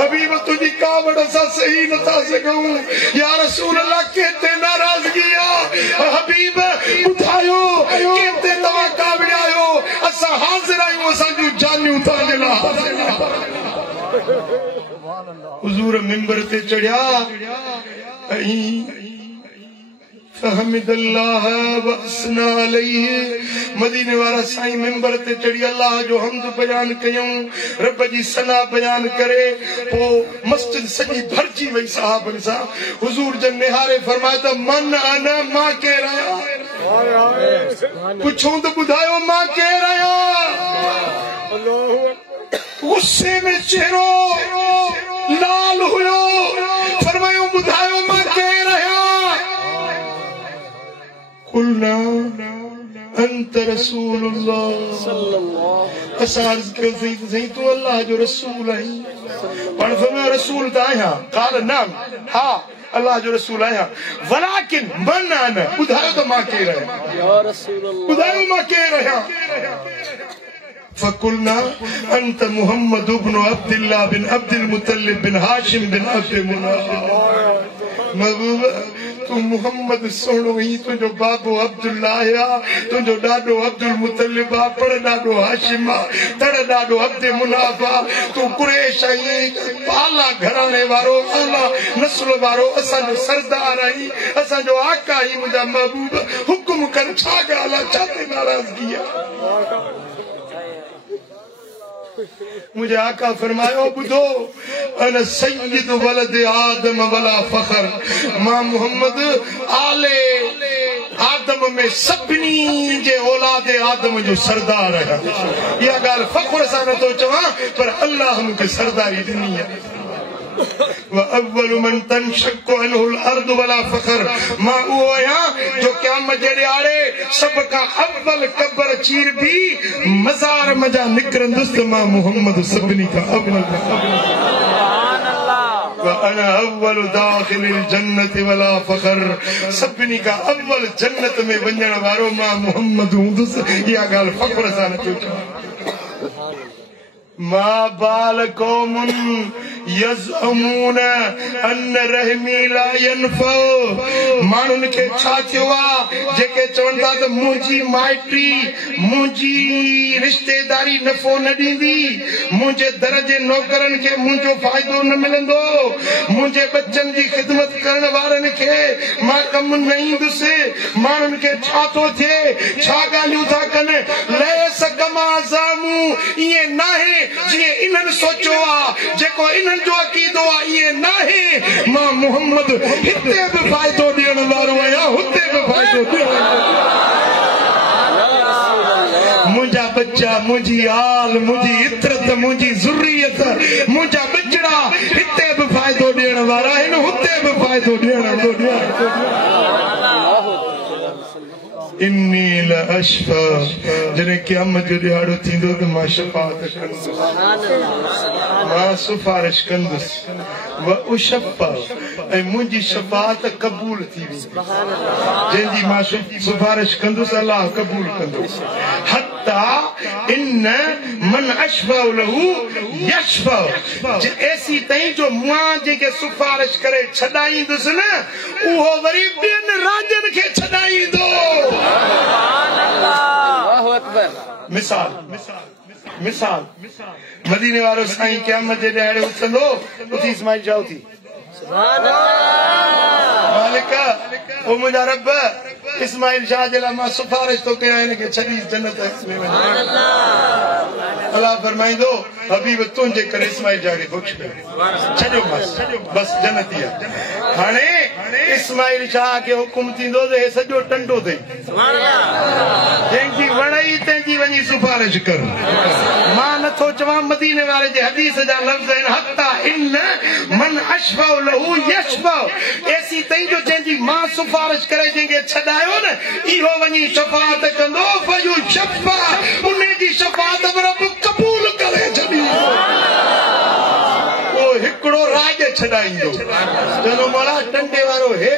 हबीब तुझी कावड़ असां सही नथा सघूं या रसूल अल्लाह केते नाराज़गी आहे हबीब ॿुधायो केते तव्हां कावड़िया आहियो असां हाज़िर आहियूं असांजूं जानियूं तव्हांजे लाइ हुज़ूर मिंबर ते चढ़िया फहमिदल्लाह व असना अलैहि मदीने वाला साईं मिंबर ते चढ़ी अल्लाह जो हमद बयान कयूं रब जी सना बयान करे पो मस्जिद सजी भरजी वई साहबन सां हुजूर जन निहारे फरमाया त मन अना मां केर आहियां पुछूं त ॿुधायो मां केर आहियां गुस्से में चेहरो लाल हुयो फरमायो ॿुधायो मां केर आहियां कुलना अंत रसूलुल्लाह सल्लल्लाहु सही तू अल्लाह जो रसूल आहीं पर फरमाया रसूल त आहियां काल नाम हा अल्लाह जो रसूल आहियां वलाकिन मन अना ॿुधायो त मां केर आहियां या रसूल अल्लाह ॿुधायो मां केर आहियां फकुलना अंत मुहम्मद इब्न अब्दुल्लाह बिन अब्दुल मुत्तलिब बिन हाशिम बिन अब्दुल मुनाफ महबूब तू मुहम्मद सोनो ही तुझो बाबो अब्दुल्ला आया तुझो डाडो अब्दुल मुत्तलिब पड़ डाडो हाशिम तड़ डाडो अब्दे मुनाफा तू कुरैश आई पाला घराने वारो आला नस्ल वारो असांजो सरदार आई असांजो आका ही मुंहिंजा महबूब हुकुम कर छा ॻाल्हि छाते नाराज़गी आहे मुझे आका फरमायो बुधो अन सय्यद वलद आदम वला फखर मां मोहम्मद आले आदम में सभिनी जे औलाद आदम जो सरदार है या गाल फखर सां नथो चवां पर अल्लाह मूंखे सरदारी ॾिनी आहे वअव्वल मन तनशक्कु अनहुल अर्द वला फखर मां उहो आहियां जो क़यामत जे ॾियारे सभ खां अव्वल कब्र चीर भी मज़ार मजा निकिरंदुसि मां मोहम्मद सभिनी खां अव्वल वअना अव्वल दाखिलिल जन्नत वला फखर सभिनी खां अव्वल जन्नत में वञण वारो मां मोहम्मद हूंदुसि इहा ॻाल्हि फखर सां नथो चवां मां बाल कौमुन यज़अमून अन रहमी ला यनफउ माण्हुनि खे छा थियो आहे जेके चवनि था त मुंहिंजी माइटी मुंहिंजी रिश्तेदारी नफ़ो न ॾींदी मुंहिंजे दर जे नौकरनि खे मुंहिंजो फ़ाइदो न मिलंदो मुंहिंजे बच्चनि जी ख़िदमत करण वारनि खे मां कमु न ईंदुसि माण्हुनि खे छा थो थिए छा ॻाल्हियूं था कनि लैस कमा ज़ामू ईअं नाहे जीअं इन्हनि सोचियो आहे जेको इन्हनि जो अक़ीदो आहे ईअं नाहे मां मोहम्मद हिते बि फ़ाइदो ॾियण वारो आहियां हुते बि फ़ाइदो ॾियण मुंहिंजा बच्चा मुंहिंजी आल मुंहिंजी इतरत मुंहिंजी ज़ुर्रियत मुंहिंजा ॿिजड़ा हिते बि फ़ाइदो ॾियण वारा आहिनि हुते बि फ़ाइदो ॾियण इन्नी लअशफा जॾहिं क़यामत जो ॾियारो थींदो त मां शफ़ाअत कंदुसि मां सिफारिश कंदुसि व उशफ़ा ऐं मुंहिंजी शफ़ाअत क़बूल थी वेंदी जंहिंजी मां सिफारिश कंदुसि अल्लाह क़बूल कंदुसि हत्ता इन मन अशफ़ा लहू यशफ़ा ऐसी ताईं जो मां जेके सिफारिश करे छॾाईंदुसि न उहो वरी ॿियनि राजनि खे छॾाईंदो मिसाल मिसाल मदीने वारो साईं क़यामत जे ॾियारे उथंदो उथी इस्माइल शाह उथी मालिक ओ मुंहिंजा रब इस्माइल शाह जे लाइ मां सिफारिश थो कयां हिनखे छॾी जन्नत में वञे अल्लाह फरमाईंदो हबीब तुंहिंजे करे इस्माइल शाह खे ख़ुशि कयो छॾियो बस जन्नती आहे हाणे इस्माइल शाह खे हुकुम थींदो त हे सॼो टंडो अथई जंहिंजी वणई तंहिंजी वञी सिफारिश कर मां नथो चवां मदीने वारे जे हदीस जा लफ़्ज़ आहिनि हत्ता इन मन अशफ़ा लहू यशफ़ा ऐसी ताईं जो जंहिंजी मां सिफारिश करे जंहिंखे छॾायो न इहो वञी शफ़ाअत कंदो फयु शफ़ा उन जी शफ़ाअत रब क़बूल करे छॾी अज छॾाईंदो चलो मौला टंडे वारो हे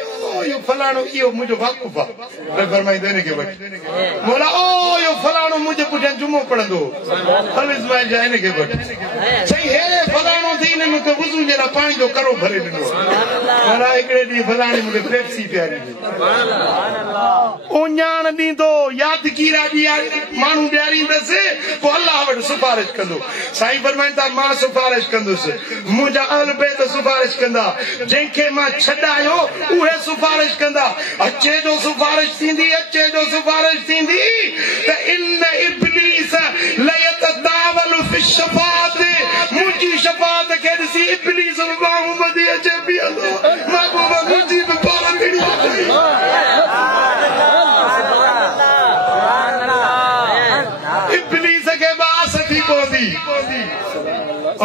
यो फलाणो इहो मुंहिंजो वाक़ुफ़ आहे फरमाईंदो हिन खे वठी मौला ओ यो फलाणो मुंहिंजे पुठियां जुमो पढ़ंदो हल इस्माइल जा हिन खे वठी सही हे फलाणो थी हिन मूंखे वुज़ू जे लाइ पाणी जो करो भरे ॾिनो मौला हिकिड़े ॾींहुं फलाणे मूंखे पेप्सी पियारी उञाण ॾींदो यादगीरा माण्हू ॾियारींदसि पोइ अलाह वटि सिफारिश कंदो साईं फरमाइनि था मां सिफारिश कंदुसि मुंहिंजा अहल बैत सिफारिश कंदा जंहिंखे मां छॾायो उहे सिफारिश कंदा अचे जो सिफारिश थींदी अचे जो सिफारिश थींदी त इन इब्लीस लयतदावल फी शफाअत मुंहिंजी शफाअत खे ॾिसी इब्लीस बाहूं ॿधी अचे बीहंदो महबूबा मुंहिंजी बि पाण भिड़ी इब्लीस खे बास थी पवंदी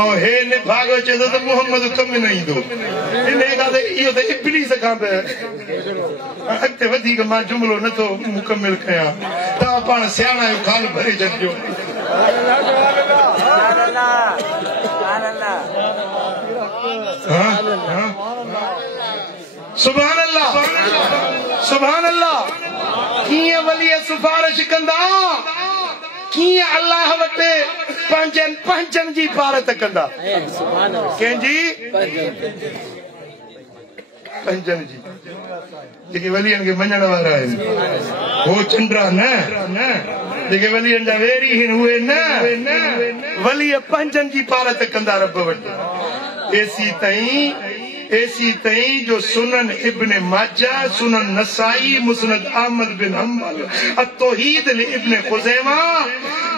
और हे ने भागो चे तो मोहम्मद कम न ईंदो इन खां त इहो त इब्लीस खां त अॻिते वधीक मां जुमिलो नथो मुकमिल कयां तव्हां पाण सियाणा जो खाल भरे छॾिजो सुभान अल्लाह सुभान अल्लाह कीअं वलीअ सिफारिश कंदा कीअं अल्लाह वटि पंहिंजनि जी भारत कंदा कंहिंजी पंहिंजनि जी जेके वलीअनि खे मञण वारा आहिनि हो चंड्रा न जेके वलीअनि जा वेरी आहिनि उहे न वलीअ पंहिंजनि जी भारत कंदा रब वटि ऐसी तई जो सुनन इब्ने माजा सुनन नसाई मुस्नद अहमद बिन हंबल अत-तौहीद इब्ने खुज़ैमा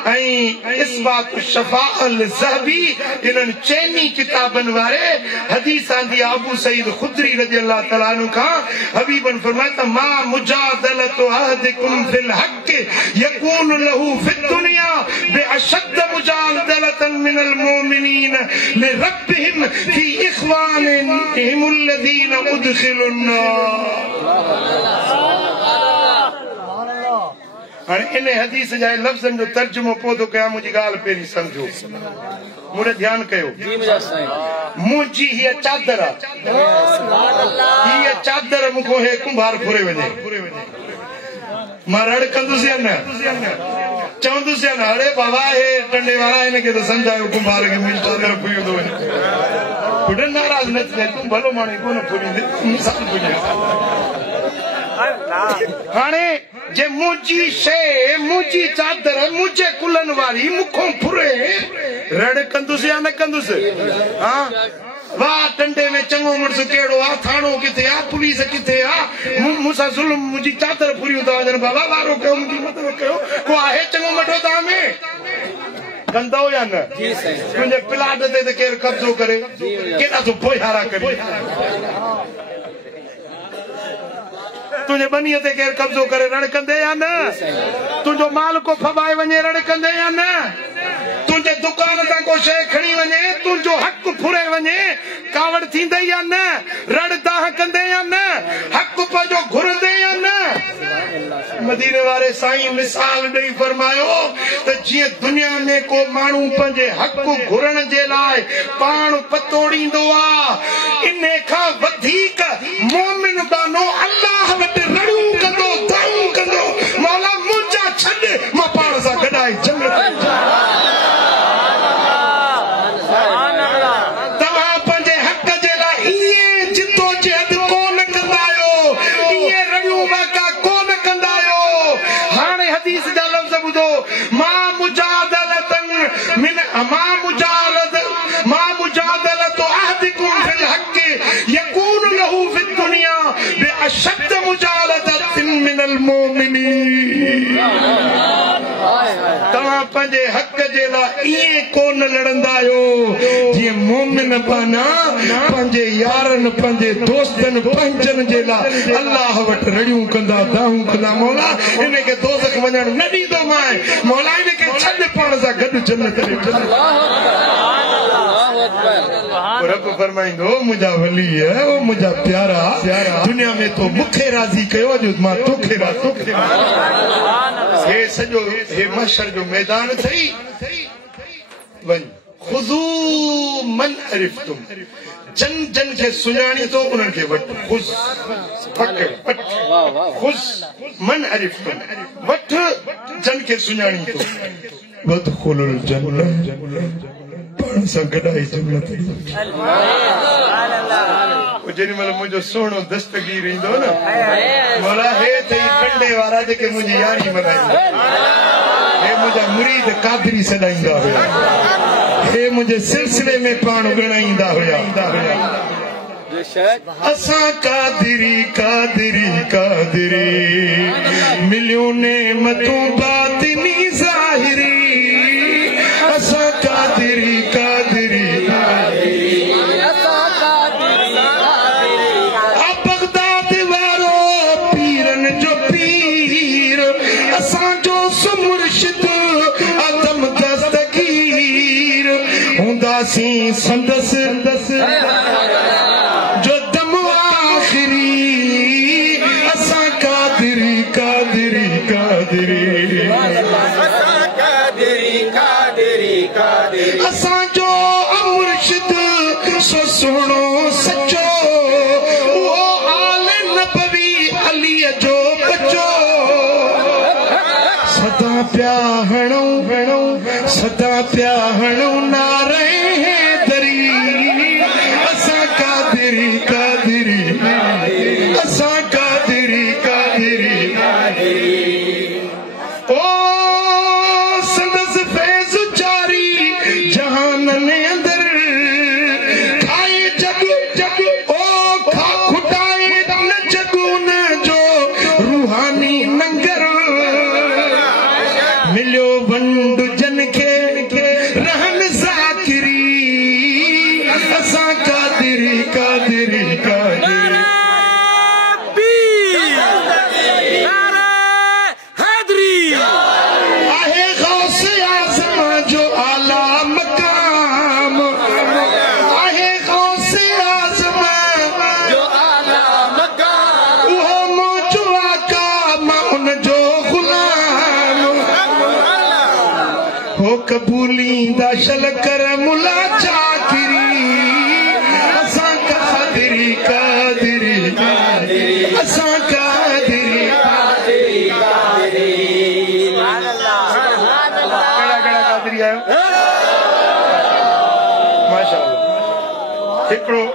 इस्बात शफाअल ज़हबी इन्हनि चैनी किताबनि वारे हदीस आंदी अबू सईद खुदरी रज़ी अल्लाह तआला अन्हु खां हबीबन फरमाया मा मुजादलतु अहदिकुम फिल हक़ यकून लहू फिद दुनिया बिअशद मुजादलतन मिनल मुमिनीन लिरब्बिहिम फी इख्वानिहिम الذين ادخلوا النار हाणे इन हदीस जा लफ़्ज़नि जो तर्जुमो पौधो कयां मुंहिंजी ॻाल्हि पहिरीं सम्झो मुड़े ध्यानु कयो मुंहिंजी हीअ चादर आहे हीअ चादर मूंखां हे कुंभार फुरे वञे मां रड़ कंदुसि या न चवंदुसि या न अड़े बाबा हे टंडे वारा हिनखे त सम्झायो कुंभार खे मुंहिंजी चादर फुरी थो वञे पुटनि नाराज़ न थिए तूं भलो माण्हू कोन फुरींदे हाणे जे मुंहिंजी शइ मुंहिंजी चादर मुंहिंजे कुलनि वारी मूंखां फुरे रड़ कंदुसि या न कंदुसि हा वाह टंडे में चङो मुड़ुसु कहिड़ो आहे थाणो किथे आहे पुलिस किथे आहे मूंसां ज़ुल्म मुंहिंजी चादर फुरियूं था वञनि बाबा वारो कयो मुंहिंजी मदद कयो को आहे चङो मटो तव्हां में कंदो या न तुंहिंजे प्लाट ते त केरु कब्ज़ो करे केॾा तूं पोयारा करे तुंहिंजे बनीअ ते केरु कब्ज़ो करे रण कंदे या न तुंहिंजो माल को फबाए वञे रण कंदे या न तुंहिंजे दुकान तां को शइ खणी वञे तुंहिंजो हक़ फुरे वञे कावड़ थींदे या न रण दाह कंदे या न हक़ पंहिंजो घुरंदे या न मदीने वारे साईं मिसाल ॾेई फरमायो त जीअं दुनिया में को माण्हू पंहिंजे हक़ घुरण जे लाइ पाण पतोड़ींदो आहे इन खां वधीक मोमिन बानो अल्लाह वटि रड़ियूं कंदो दाऊं कंदो मौला मुंहिंजा छॾ मां पाण सां गॾाए जन्नत तव्हां पंहिंजे हक़ जे लाइ ईअं जिदोजहद कोन कंदा आहियो ईअं रड़ियूं वाका कोन कंदा आहियो हाणे हदीस जा लफ़्ज़ ॿुधो मां मुजादलतन मिन मां मुजादलतु अहदिकुम फिल हक़ यकून लहू फिद दुनिया बिअशद मुजादलतिन मिनल मुमिनीन तव्हां पंहिंजे हक़ जे लाइ ईअं कोन लड़ंदा आहियो जीअं मोमिन पाना पंहिंजे यारनि पंहिंजे दोस्तनि पंहिंजनि जे लाइ अल्लाह वटि रड़ियूं कंदा दाहूं कंदा मौला हिनखे दोज़ख वञण न ॾींदो मां मौला हिनखे छॾ पाण सां गॾु जन्नत रब फरमाईंदो मुंहिंजा वली ओ मुंहिंजा प्यारा दुनिया में तो मूंखे राज़ी कयो अॼु मां तोखे राज़ी हे सॼो हे महशर जो मैदान अथई वञ खुदू मन अरिफ्तुम जन जन के सुञाणी तो उन्हनि खे वठ खुश पकड़ वठ खुश मन अरिफ्तुम वठ जन के सुञाणी तो वदखुलुल जन्नत पाण सां गॾाई जन्नत जेॾी महिल मुंहिंजो सुहिणो दस्तगीर ईंदो न मौला हे त ई कंडे वारा जेके मुंहिंजी यारी मल्हाईंदा हे मुंहिंजा मुरीद कादरी सॾाईंदा हुया हे मुंहिंजे सिलसिले में पाण ॻणाईंदा हुया असां कादरी कादरी कादरी मिलियूं नेमतूं बातिनी ज़ाहिरी असां कादरी कादरी बगदाद वारो पीरन जो पीर असांजो मुर्शिद आदम दस्तगीर हूंदासीं संदस जो दम आखिरी असां कादरी कादरी कादरी असांजो मुर्शिद सो सुहिणो सचो वो आल नबवी अलीअ जो बचो सदा पिया हणूं सदा पिया हणूं नारे हैदरी असां कादरी कादरी असां कादरी कादरी ओ संदस फैज़ जारी जहानन अंदर खाए जग जग ओ खा खुटाए न जगून जो रूहानी नंगर मिलियो वंड जन खे रहन ज़ाकिरी असां कादरी कादरी कादरी आहे गौस आज़म जो आला मकाम आहे गौस आज़म जो आला मकाम उहो मौजू आका मां उन जो गुलाम हो कबूलींदा शल कर मुला चाकिरी असां कादरी कादरी असां कादरी कादरी आयो माशाअल्लाह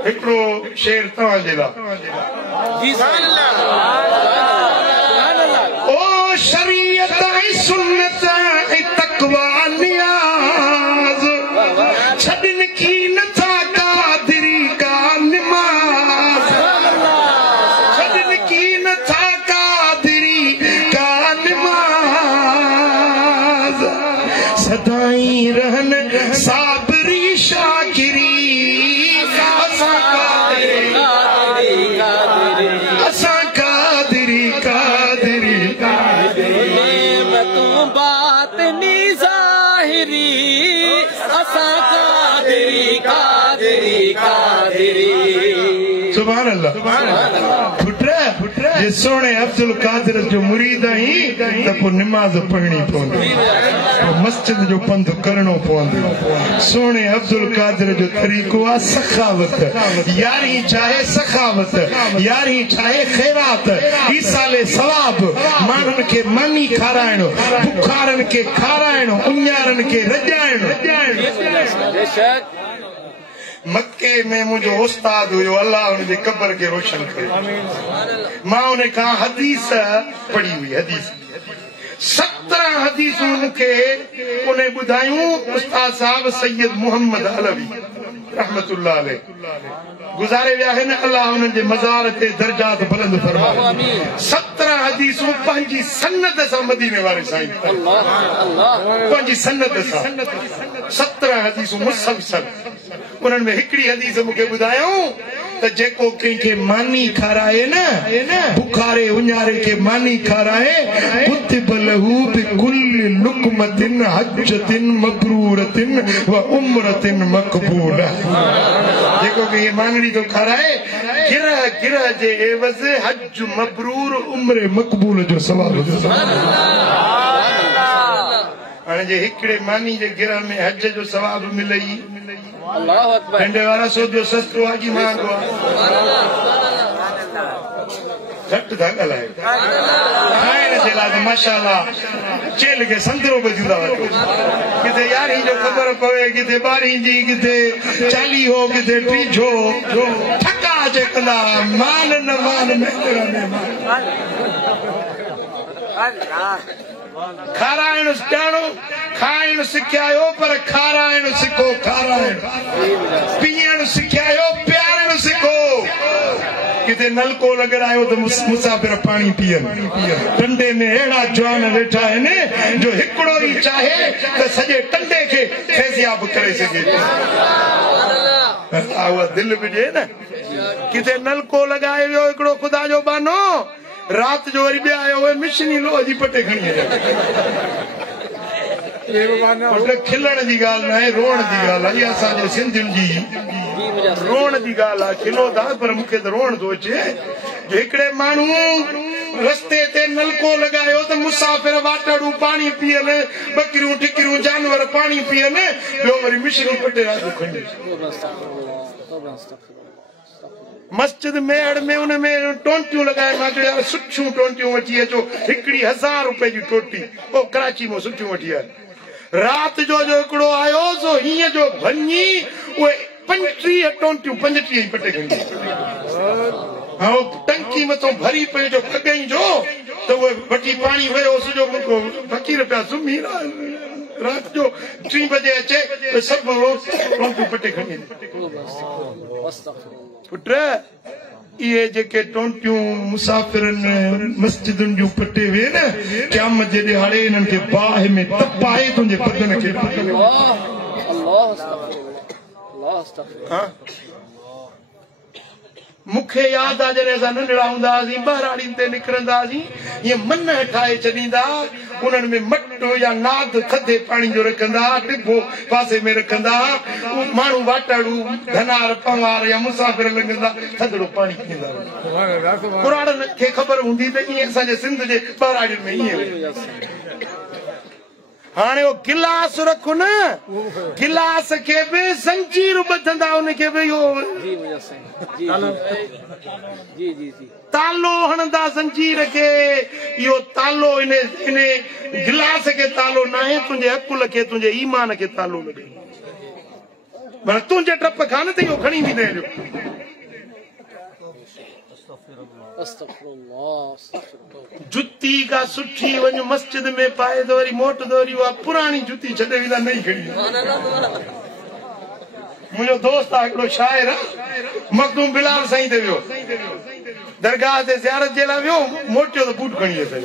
हिकिड़ो शेर तव्हांजे लाइ ओ शरीयत ऐं सुन्नत ऐं तक़वा नियाज़ छॾनि की नथा कादरी का निमाज़ छॾनि की नथा कादरी का निमाज़ सदाई रहन साबरी शाकिरी असां कादरी कादरी नेमतूं बातिनी ज़ाहिरी असां कादरी सुभान अल्लाह पुत्र जे सोने अब्दुल कादिर जो मुरीद आहीं त पोइ निमाज़ पढ़णी पवंदी मस्जिद जो पंध करणो पवंदो सोने अब्दुल कादिर जो तरीक़ो आहे सखावत यारी चाहे सखावत यारी चाहे खैरात ईसाले सवाब माण्हुनि खे मानी खाराइणो बुखारनि खे खाराइणो उञारनि खे रॼाइणो मक्के में मुझे उस्ताद हुयो अल्लाह उनके कब्र के रोशन करे मां उन्हें कहा हदीस पढ़ी हुई हदीस 17 हदीसूं के उन्हें बुधायूं उस्ताद साहब सैयद मोहम्मद अलवी रहमतुल्लाह अलैह गुजारे विया आहिनि अल्लाह उन्हनि जे मज़ार ते दर्जात बुलंद फरमाए 17 हदीसूं पंहिंजी सनद सां मदीने वारे साईं पंहिंजी सनद सां 17 हदीसूं मुसलसल उन्हनि में हिकिड़ी हदीस मूंखे ॿुधायूं त जेको कंहिंखे मानी खाराए न बुखारे उञारे के मानी खाराए कुतिब लहू बिकुल्लि लुक़मतिन हज्जतिन मबरूरतिन व उम्रतिन मक़बूला जेको कंहिंखे मानड़ी तो खाराए गिरह गिरह जे एवज़ हज मबरूर उम्र मक़बूल जो सवाब हाणे जे हिकिड़े मानी जे गिर में हज जो सवाब मिलई अल्लाह अकबर डंडे वारा सोचो सस्तो आहे कि महांगो आहे घटि था ॻाल्हाए खाइण जे लाइ त माशाअल्लाह चेल खे संतरो बि जुदा वठो किथे 11 जो ख़बर पवे किथे 12 जी किथे 40 हो किथे 30 ठका जे कंदा मान न मान में खाराइण ॼाणो खाइण सिखियायो पर खाराइण सिखो खाराइण पीअण सिखियायो प्यारण सिखो किथे नलको लॻायो त मुसाफ़िर पाणी पीअनि टंडे में अहिड़ा जवान वेठा आहिनि जो हिकिड़ो ई चाहे त सॼे टंडे खे फैज़ियाब करे सघे उहा दिलि बि ॾिए न किथे नलको लॻाए वियो हिकिड़ो ख़ुदा जो बानो रात जो वरी ॿिया आयो उहे मिशनी लोह जी पटे खणी खिलण जी ॻाल्हि न आहे रोअण जी ॻाल्हि आहे इहा असांजे सिंधियुनि जी रोअण जी ॻाल्हि आहे खिलो था पर मूंखे त रोअण थो अचे हिकिड़े माण्हू रस्ते ते नलको लॻायो त मुसाफ़िर वाटड़ू पाणी पीअनि बकरियूं टिकरियूं जानवर पाणी पीअनि ॿियो वरी मिशनी पटे रात खणी मस्जिद मेड़ में उनमें टोंटियूं लगाए मां चयो सुठियूं टोंटियूं वठी अचो हिकिड़ी 1000 रुपए जी टोटी ओ कराची में सुठियूं वठी आयो रात जो हिकिड़ो आयो सो हीअं जो भञी उहे 35 टोंटियूं 35 पटे खणी हाँ टंकी मथां भरी पे जो खगई जो तो उहे वठी पाणी वियो सॼो फकीर पिया सुम्ही रात जो 3 बजे अचे सब टोंटियूं पटे खणी पुट इहे जेके टोंटियूं मुसाफ़िरनि मस्जिदुनि जूं पटे वे न क़यामत जे ॾिहाड़े इन्हनि खे बाहि में तपाए तुंहिंजे बदन खे मूंखे यादि आहे जॾहिं असां नंढड़ा हूंदा हुआसीं ॿाहिराड़ियुनि ते निकिरंदा हुआसीं ईअं मन ठाहे छॾींदा उन्हनि में मट या नाद थधे पाणी जो रखंदा टिबो पासे में रखंदा माण्हू वाटाड़ू धनार पवार या मुसाफ़िर लॻंदा थधड़ो पाणी पीअंदा कुराड़नि खे ख़बर हूंदी त ईअं असांजे सिंध जे ॿाहिराड़ियुनि में ईअं हाणे वो गिलास रखो न गिलास के बि संजीर ॿधंदा उनखे बि इहो तालो हणंदा संजीर खे इहो तालो इन गिलास खे तालो न आहे तुंहिंजे अकुल खे तुंहिंजे ईमान खे तालो लॻे पर तुंहिंजे डप खां न त इहो खणी बि ॾियो जुती का सुठी वञ मस्जिद में पाए तो वरी मोट तो वरी उहा पुराणी जुती छॾे वेंदा नई खणी मुंहिंजो दोस्त आहे हिकिड़ो शाइर मखदूम बिलाल साईं ते वियो दरगाह ते ज़ियारत जे लाइ वियो मोटियो त बूट खणी अचे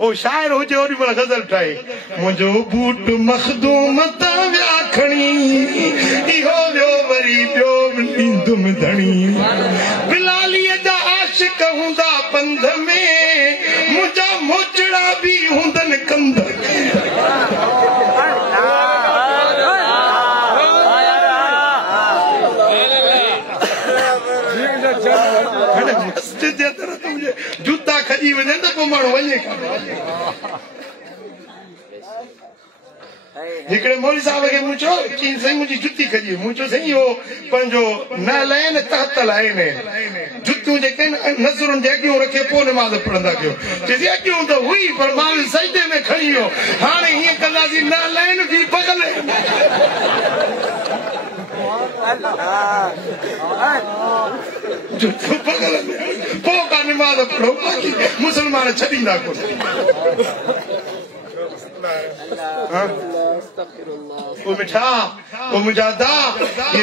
ओ शाइर हुजे ओॾी महिल गज़ल ठाहे मुंहिंजो बूट मखदूम तां विया खणी इहो वियो वरी ॿियो ॾींदुम धणी बिलालीअ जा आशिक हूंदा पंध में मुंहिंजा मोचड़ा बि हूंदनि कंध मस्जिद जे तरह तुंहिंजे जूता खॼी वञनि त पोइ माण्हू वञे हिकिड़े मौलवी साहिब खे मूं चयो चई साईं मुंहिंजी जुती खॼी मूं चयो साईं इहो पंहिंजो नल आहिनि तहतल आहिनि जुतियूं जेके नज़रुनि जे अॻियूं रखे पोइ नमाज़ पढ़ंदा कयो चइजे अॻियूं त हुई पर मां सजदे में खणी वियो हाणे हीअं कंदासीं नल आहिनि बि बगल बगल में पोइ का नमाज़ पढ़ो बाक़ी मुस्लमान छॾींदा कोन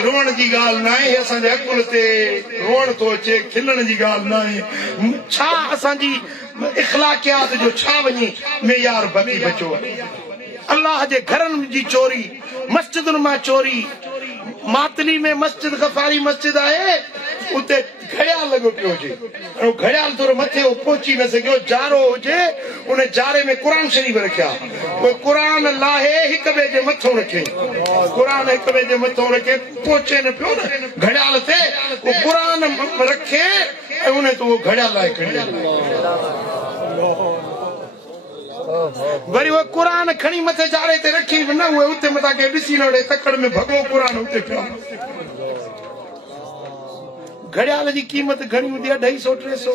रोअण जी ॻाल्हि न आहे असांजे अकुल ते रोअण थो अचे खिलण जी ॻाल्हि न आहे छा असांजी इख़लाक़ियात जो छा वञी मेयार बाक़ी बचो अल्लाह जे घरनि जी चोरी मस्जिदुनि मां चोरी मातली में मस्जिद गफ़ारी मस्जिद आहे उते घड़ियाल लॻो पियो हुजे घड़ियाल थोरो मथे पहुची न सघियो जारो हुजे उन जारे में क़ुरान शरीफ़ रखिया कोई क़ुरान लाहे हिक ॿिए जे मथां रखे क़ुरान हिक ॿिए जे मथां रखे पहुचे न पियो न घड़ियाल ते क़ुरान रखे ऐं उन ते उहो घड़ियाल लाहे खणी वरी वो कुरान खणी मथे चारे ते रखी न उहे उते मथा के ॾिसी न तकड़ में भगो कुरान उते पियो घड़ियाल जी कीमत घणी हूंदी आहे 250-300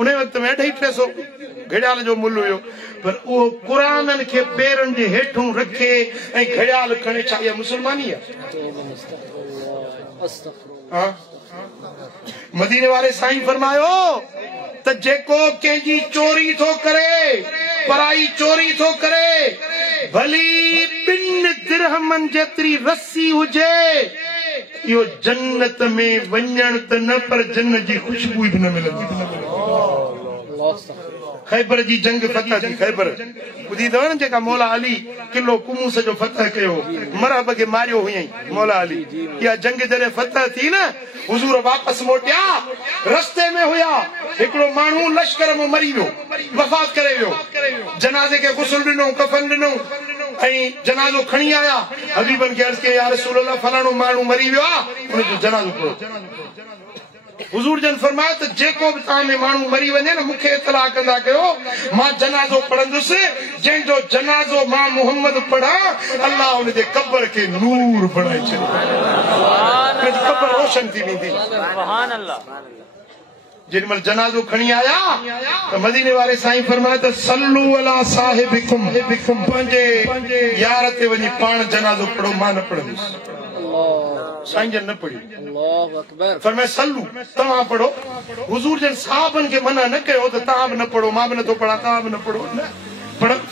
उन वक्त में 250-300 घड़ियाल जो मुल्ह हुयो पर उहो कुरान के पेरन जे हेठों रखे ऐं घड़ियाल खणे छा इहा मुसलमानी आहे हां मदीने वाले साईं फरमायो त जेको कंहिंजी चोरी थो करे पराई चोरी थो करे भली 2 दिरहमन जेतिरी रस्सी हुजे इहो जन्नत में वञण त न पर जन्नत जी खुशबू बि न मिलंदी खैबर जी जंग फतह थी खैबर ॿुधी अथव न जेका मौला अली किलो कुमूस जो फतह कयो मरहब खे मारियो हुयईं मौला अली इहा जंग जॾहिं फतह थी न हुज़ूर वापसि मोटिया रस्ते में हुया हिकिड़ो माण्हू लश्कर में मरी वियो वफ़ात करे वियो जनाज़े खे गुस्ल ॾिनो कफन ॾिनो ऐं जनाज़ो खणी आया हबीबन खे अर्ज़ कई या रसूल अल्लाह फलाणो माण्हू मरी वियो आहे उनजो जनाज़ो पढ़ो हुजूर जन फरमाया त जेको बि तव्हां में माण्हू मरी वञे न मूंखे इतला कंदा कयो मां जनाज़ो पढ़ंदुसि जंहिंजो जनाज़ो मां मोहम्मद पढ़ा अल्लाह हुनजे कब्र खे नूर बणाए छॾींदो हुनजी कब्र रोशन थी वेंदी जेॾीमहिल जनाज़ो खणी आया त मदीने वारे साईं फरमाया त सल्लू अला साहिबिकुम पंहिंजे यार ते वञी पाण जनाज़ो पढ़ो मां न पढ़ंदुसि साईं जन न पढ़ी फरमाया सल्लू तव्हां पढ़ो हुजूर जन साहबन खे मना न कयो त तव्हां बि न पढ़ो मां बि नथो पढ़ा तव्हां बि न पढ़ो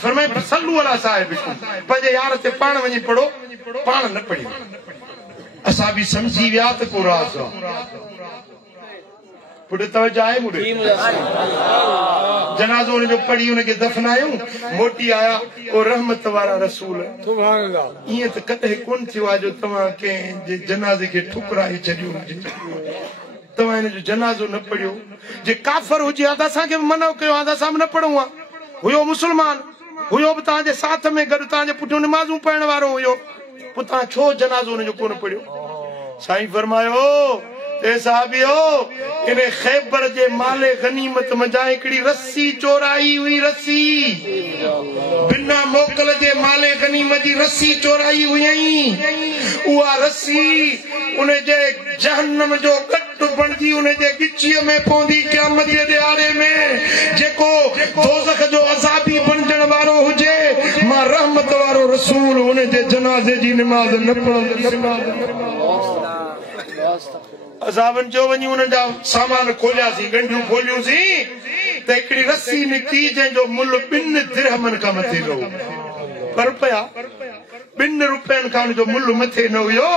फरमाया सल्लू अला साहिबिकुम पंहिंजे यार ते पाण वञी पढ़ो पाण न पढ़ी असां बि सम्झी विया त को राज़ पुट तवज्जो आहे मुड़े जनाज़ो उनजो पढ़ी उनखे दफनायूं मोटी आया ओ रहमत वारा रसूल सुभान अल्लाह ईअं त कॾहिं कोन थियो आहे जो तव्हां कंहिं जनाज़े खे ठुकराए छॾियो हुजे तव्हां हिनजो जनाज़ो न पढ़ियो जे काफ़र हुजे हा त असांखे बि मना कयो हा त असां बि न पढ़ूं हा हुयो मुस्लमान हुयो बि तव्हांजे साथ में गॾु तव्हांजे पुठियां नमाज़ूं पढ़ण वारो हुयो पोइ तव्हां छो जनाज़ो हुनजो कोन पढ़ियो साईं फरमायो साहबियो इन खैबर जे माले गनीमत मजा हिकिड़ी रस्सी चोराई हुई रस्सी बिना मोकल जे माले गनीमत जी रस्सी चोराई हुई उहा रस्सी उन जे जहन्नम जो कट बणजी उन जे गिचीअ में पवंदी क़यामत जे ॾियारे में जेको दोज़ख जो अज़ाबी बणजण वारो हुजे मां रहमत वारो रसूल उन जे जनाज़े जी नमाज़ न पढ़ंदुसि अज़ाबन जो वञी उन जा सामान खोलियासीं गंढियूं खोलियूंसीं त हिकिड़ी रस्सी निकिती जंहिंजो मुल्ह 2 दिरहमन खां मथे न हो पर पिया 2 रुपयनि खां उनजो मुल्ह मथे न हुयो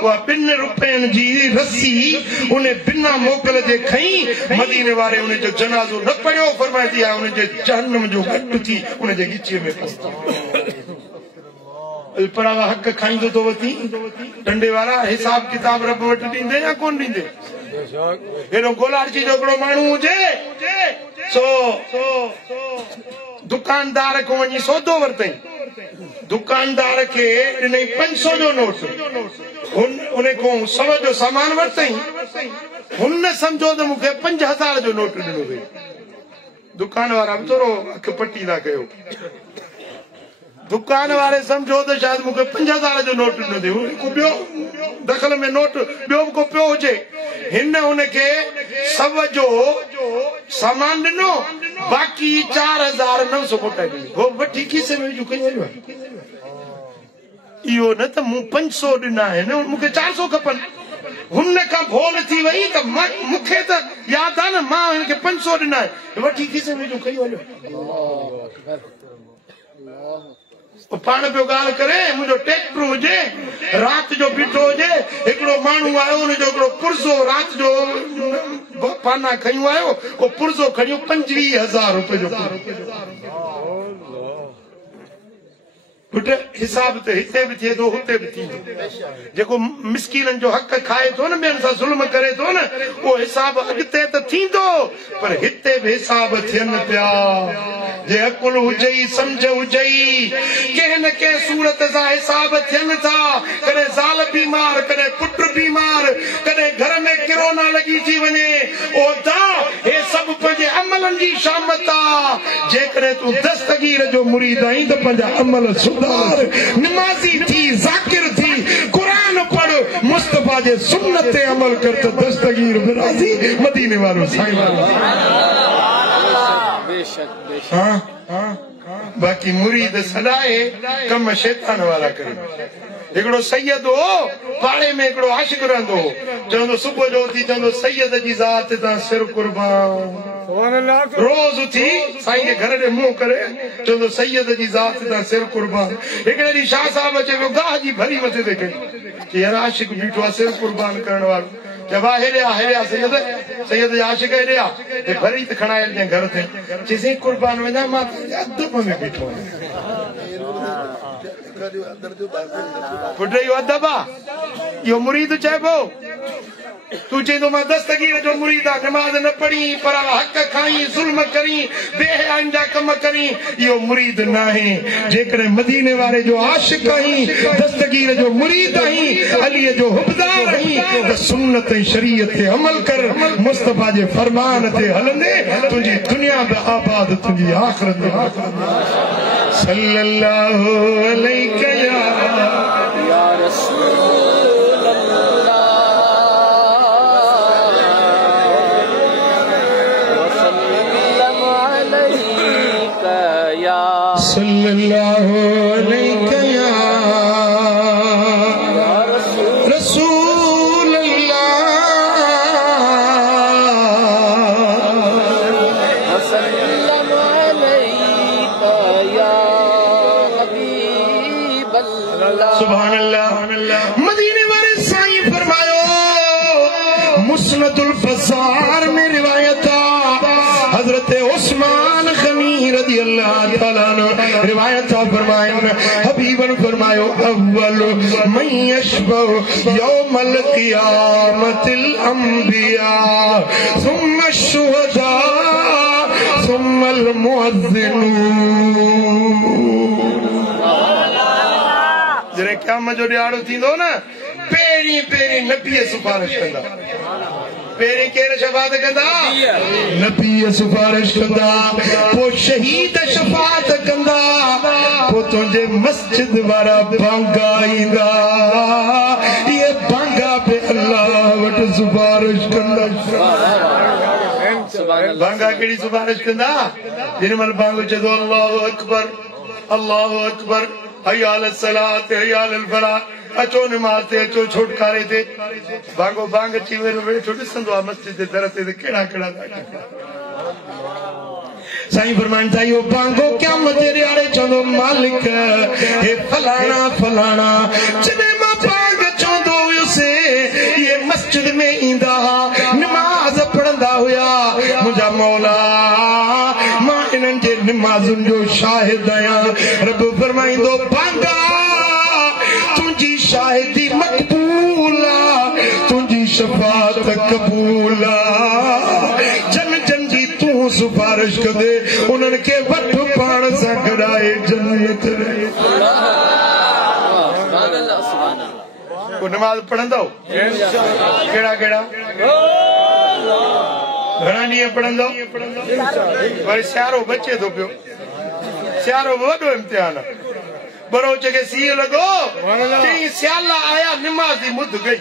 उहा 2 रुपयनि जी रस्सी उन बिना मोकल जे खईं मदीने वारे उनजो जनाज़ो न पढ़ियो फरमाइती आहे उनजे जहन्नम जो घटि थी उनजे गिचीअ में परावा हक़ खाईंदो तो वती डंडे वारा हिसाब किताब रब वटि ॾींदे या कोन ॾींदे हेॾो गोलारची जो हिकिड़ो माण्हू हुजे सो दुकानदार खां वञी सौदो वरितई दुकानदार खे ॾिनई 500 जो नोट उन खां 100 जो सामान वरितई हुन सम्झो त मूंखे 5000 जो नोट ॾिनो अथई दुकान वारा बि थोरो अखि पटी था कयो दुकान वारे समझो तो शायद मूंखे 5000 जो नोट ॾिनो अथई को ॿियो दख़ल में नोट ॿियो को पियो हुजे हिन हुनखे 100 जो सामान ॾिनो बाक़ी 4900 मोटाए ॾिनी हो वठी खीसे में विझो कई वञो इहो न त मूं 500 ॾिना आहिनि मूंखे 400 खपनि हुन खां भोल थी वई त मूंखे त यादि आहे न मां हिनखे 500 ॾिना आहिनि वठी खीसे में विझो कई वञो पाण पियो ॻाल्हि करे मुंहिंजो ट्रैक्टर हुजे राति जो बीठो हुजे हिकिड़ो माण्हू आयो हुनजो हिकिड़ो पुर्ज़ो राति जो पाना खयूं आयो उहो पुर्ज़ो खणियो 25000 रुपए जो पुट हिसाब त हिते बि थिए थो हुते बि थींदो जेको मिसकीननि जो हक़ खाए थो न ॿियनि सां ज़ुल्म करे थो न उहो हिसाब अॻिते त थींदो पर हिते बि हिसाब थियनि पिया जे अकुल हुजे सम्झ हुजे कंहिं न कंहिं सूरत सां हिसाब थियनि था कॾहिं ज़ाल बीमार कॾहिं पुट बीमार कॾहिं घर में किरोना लॻी थी वञे हे सभु पंहिंजे अमलनि जी शामता जेकरे तू दस्तगीर जो मुरीद आई तो पंजा अमल सुधार नमाजी थी जाकिर थी कुरान पढ़ मुस्तफा जे सुन्नत ते अमल कर तो दस्तगीर बिराजी मदीने वालों साईं वालों बेशक हाँ बाकी मुरीद सदाए कम शैतान वाला करे एकड़ो सैयद हो पाड़े में एकड़ो आशिक रहंदो चवंदो सुबह जो उथी चवंदो सैयद जी ज़ात तां सिर कुर्बान रोज उथी साईं के घर दे मुंह करे चवंदो सैयद जी ज़ात तां सिर कुर्बान हिकड़े डी शाह साहब अचे वियो गाह जी भरी मथे ते कई यार आशिक बीठो आहे सिर कुर्बान करण वालो जबा हेरिया सैयद आशिक हेरिया ते भरी त खणायल जे घर ते चइसई कुर्बान वञा मां अदब में बीठो पुट इहो अदब आहे इहो मुरीद चइबो तू चईंदो मां दस्तगीर जो मुरीद आहे नमाज न पढ़ी पर हक़ खाई ज़ुल्म करी बेहयाइन जा कम करी इहो मुरीद न आहे जेकॾहिं मदीने वारे जो आशिक आहीं दस्तगीर जो मुरीद आहीं अलीअ जो हुबदार आहीं त सुन्नत ऐं शरीयत ते अमल कर मुस्तफा जे फरमान ते हलंदे तुंहिंजी दुनिया बि आबाद तुंहिंजी आख़िरत बि आबाद सल्लल्लाहु अलैहि या रसूल सल्लल्लाहु अलैहि या रसूल अल्लाह सल्लल्लाहु अलैहि या हबीब अल्लाह सुभान अल्लाह मदीने वाले साईं फरमायो मुस्नदुल बज़ार में रिवायत हजरत उस्मान गनी रज़ी अल्लाह तआला अन्हु रिवायत फरमाइन हबीबन फरमायो अव्वल मन यशबउ यौमल क़ियामतिल अंबिया सुम्मा शुहदा सुम्मल मुअज़्ज़िनून जरे क़यामत जो ॾियारो थींदो न पहिरीं पहिरीं नबी सिफारिश कंदा पेरे केर शफात कंदा नबी सिफारिश कंदा पो शहीद शफात कंदा पो तुंहिंजे मस्जिद वारा भांगा ईंदा ये भांगा पे अल्लाह वटि सिफारिश कंदा भांगा कहिड़ी सिफारिश कंदा जिन महिल भांगो चए थो अल्लाहु अकबर हय्या अल सलात हय्या अल फलाह अचो नमाज ते अचो छुटकारे ते भांगो भांग अची वेठो ॾिसंदो आहे मस्जिद जे दर ते कहिड़ा कहिड़ा साईं फरमाइनि था इहो भांगो क़यामत जे ॾियारे चवंदो मालिक हे फलाणा फलाणा जॾहिं मां भांग चवंदो हुयुसि इहे मस्जिद में ईंदा हुआ नमाज़ पढ़ंदा हुया मुंहिंजा मौला मां इन्हनि जे नमाज़ुनि जो शाहिद आहियां रब फरमाईंदो भांगा तुंहिंजी शाहिदी मक़बूला तुंहिंजी शफात कबूला जन जन जी तूं सिफारिश कंदे उन्हनि खे वठ पाण सां गॾाए जन्नत को नमाज़ पढ़ंदो कहिड़ा कहिड़ा घणा ॾींहं पढ़ंदो वरी सियारो बचे थो पियो सियारो वॾो इम्तिहान आहे बरोच के सीए लगो चई सियाला आया नमाज़ी मुद गई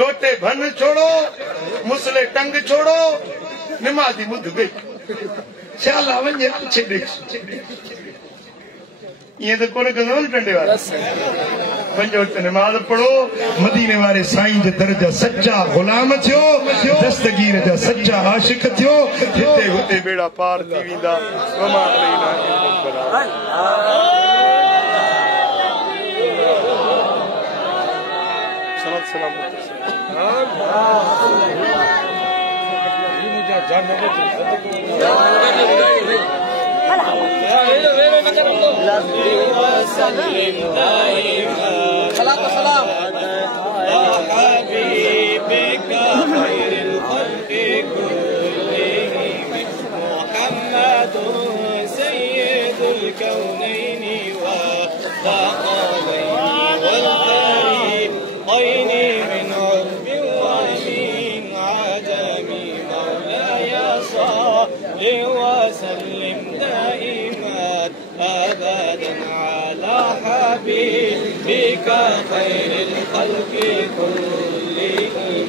लोटे भन छोड़ो मुसले टंग छोड़ो नमाज़ी मुद गई सियाला वञे पीछे देख ये तो कोने कंदो न टंडे वाला पंजो वक्त नमाज पढ़ो मदीने वाले साईं जे दर जा सच्चा गुलाम थियो दस्तगीर जा सच्चा आशिक थियो हिते हुते बेड़ा पार थी वेंदा वमा अलैना सलात सलाम حبيبك خير الخلق كلهم محمد سيد الكونين والثقلين والفريقين من عرب ومن عجم مولاي كلهم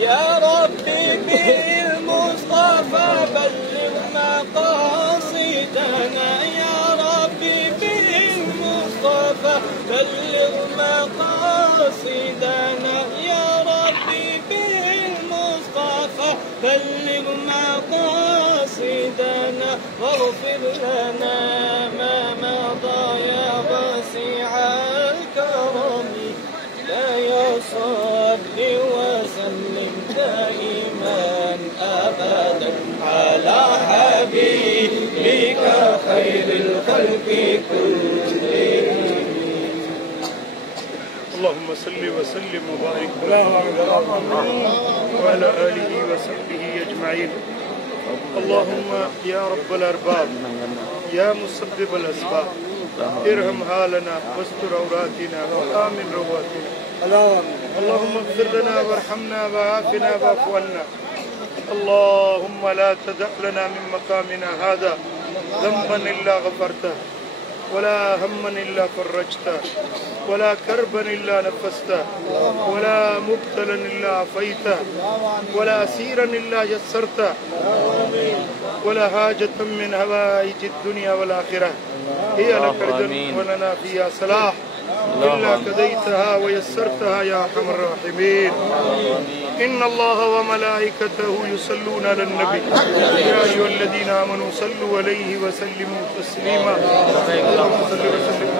يا ربي بالمصطفى بلغ مقاصدنا يا ربي بالمصطفى بلغ مقاصدنا يا ربي بالمصطفى بلغ مقاصدنا واغفر لنا ما مضى يا واسع الكرم يا صل وسلم دائما ابدا على حبيبك خير الخلق كلهم. اللهم صل وسلم وبارك وعلى آله وصحبه أجمعين. اللهم يا رب الأرباب يا مسبب الأسباب ارحم حالنا واستر عوراتنا وآمن رواتنا. اللهم اغفر لنا وارحمنا وعافنا واعف عنا. اللهم لا تدع لنا من مقامنا هذا ذنبا إلا غفرته ولا هما إلا فرجته ولا كربا إلا نفسته ولا مبتلا إلا عفيته ولا أسيرا إلا يسرته ولا حاجة من هوائج الدنيا والآخرة هي لك رضا ولنا فيها صلاح إلا كديتها ويسرتها يا أرحم الراحمين. إن الله وملائكته يصلون على النبي يا أيها الذين آمنوا صلوا عليه وسلموا تسليما. اللهم صل وسلم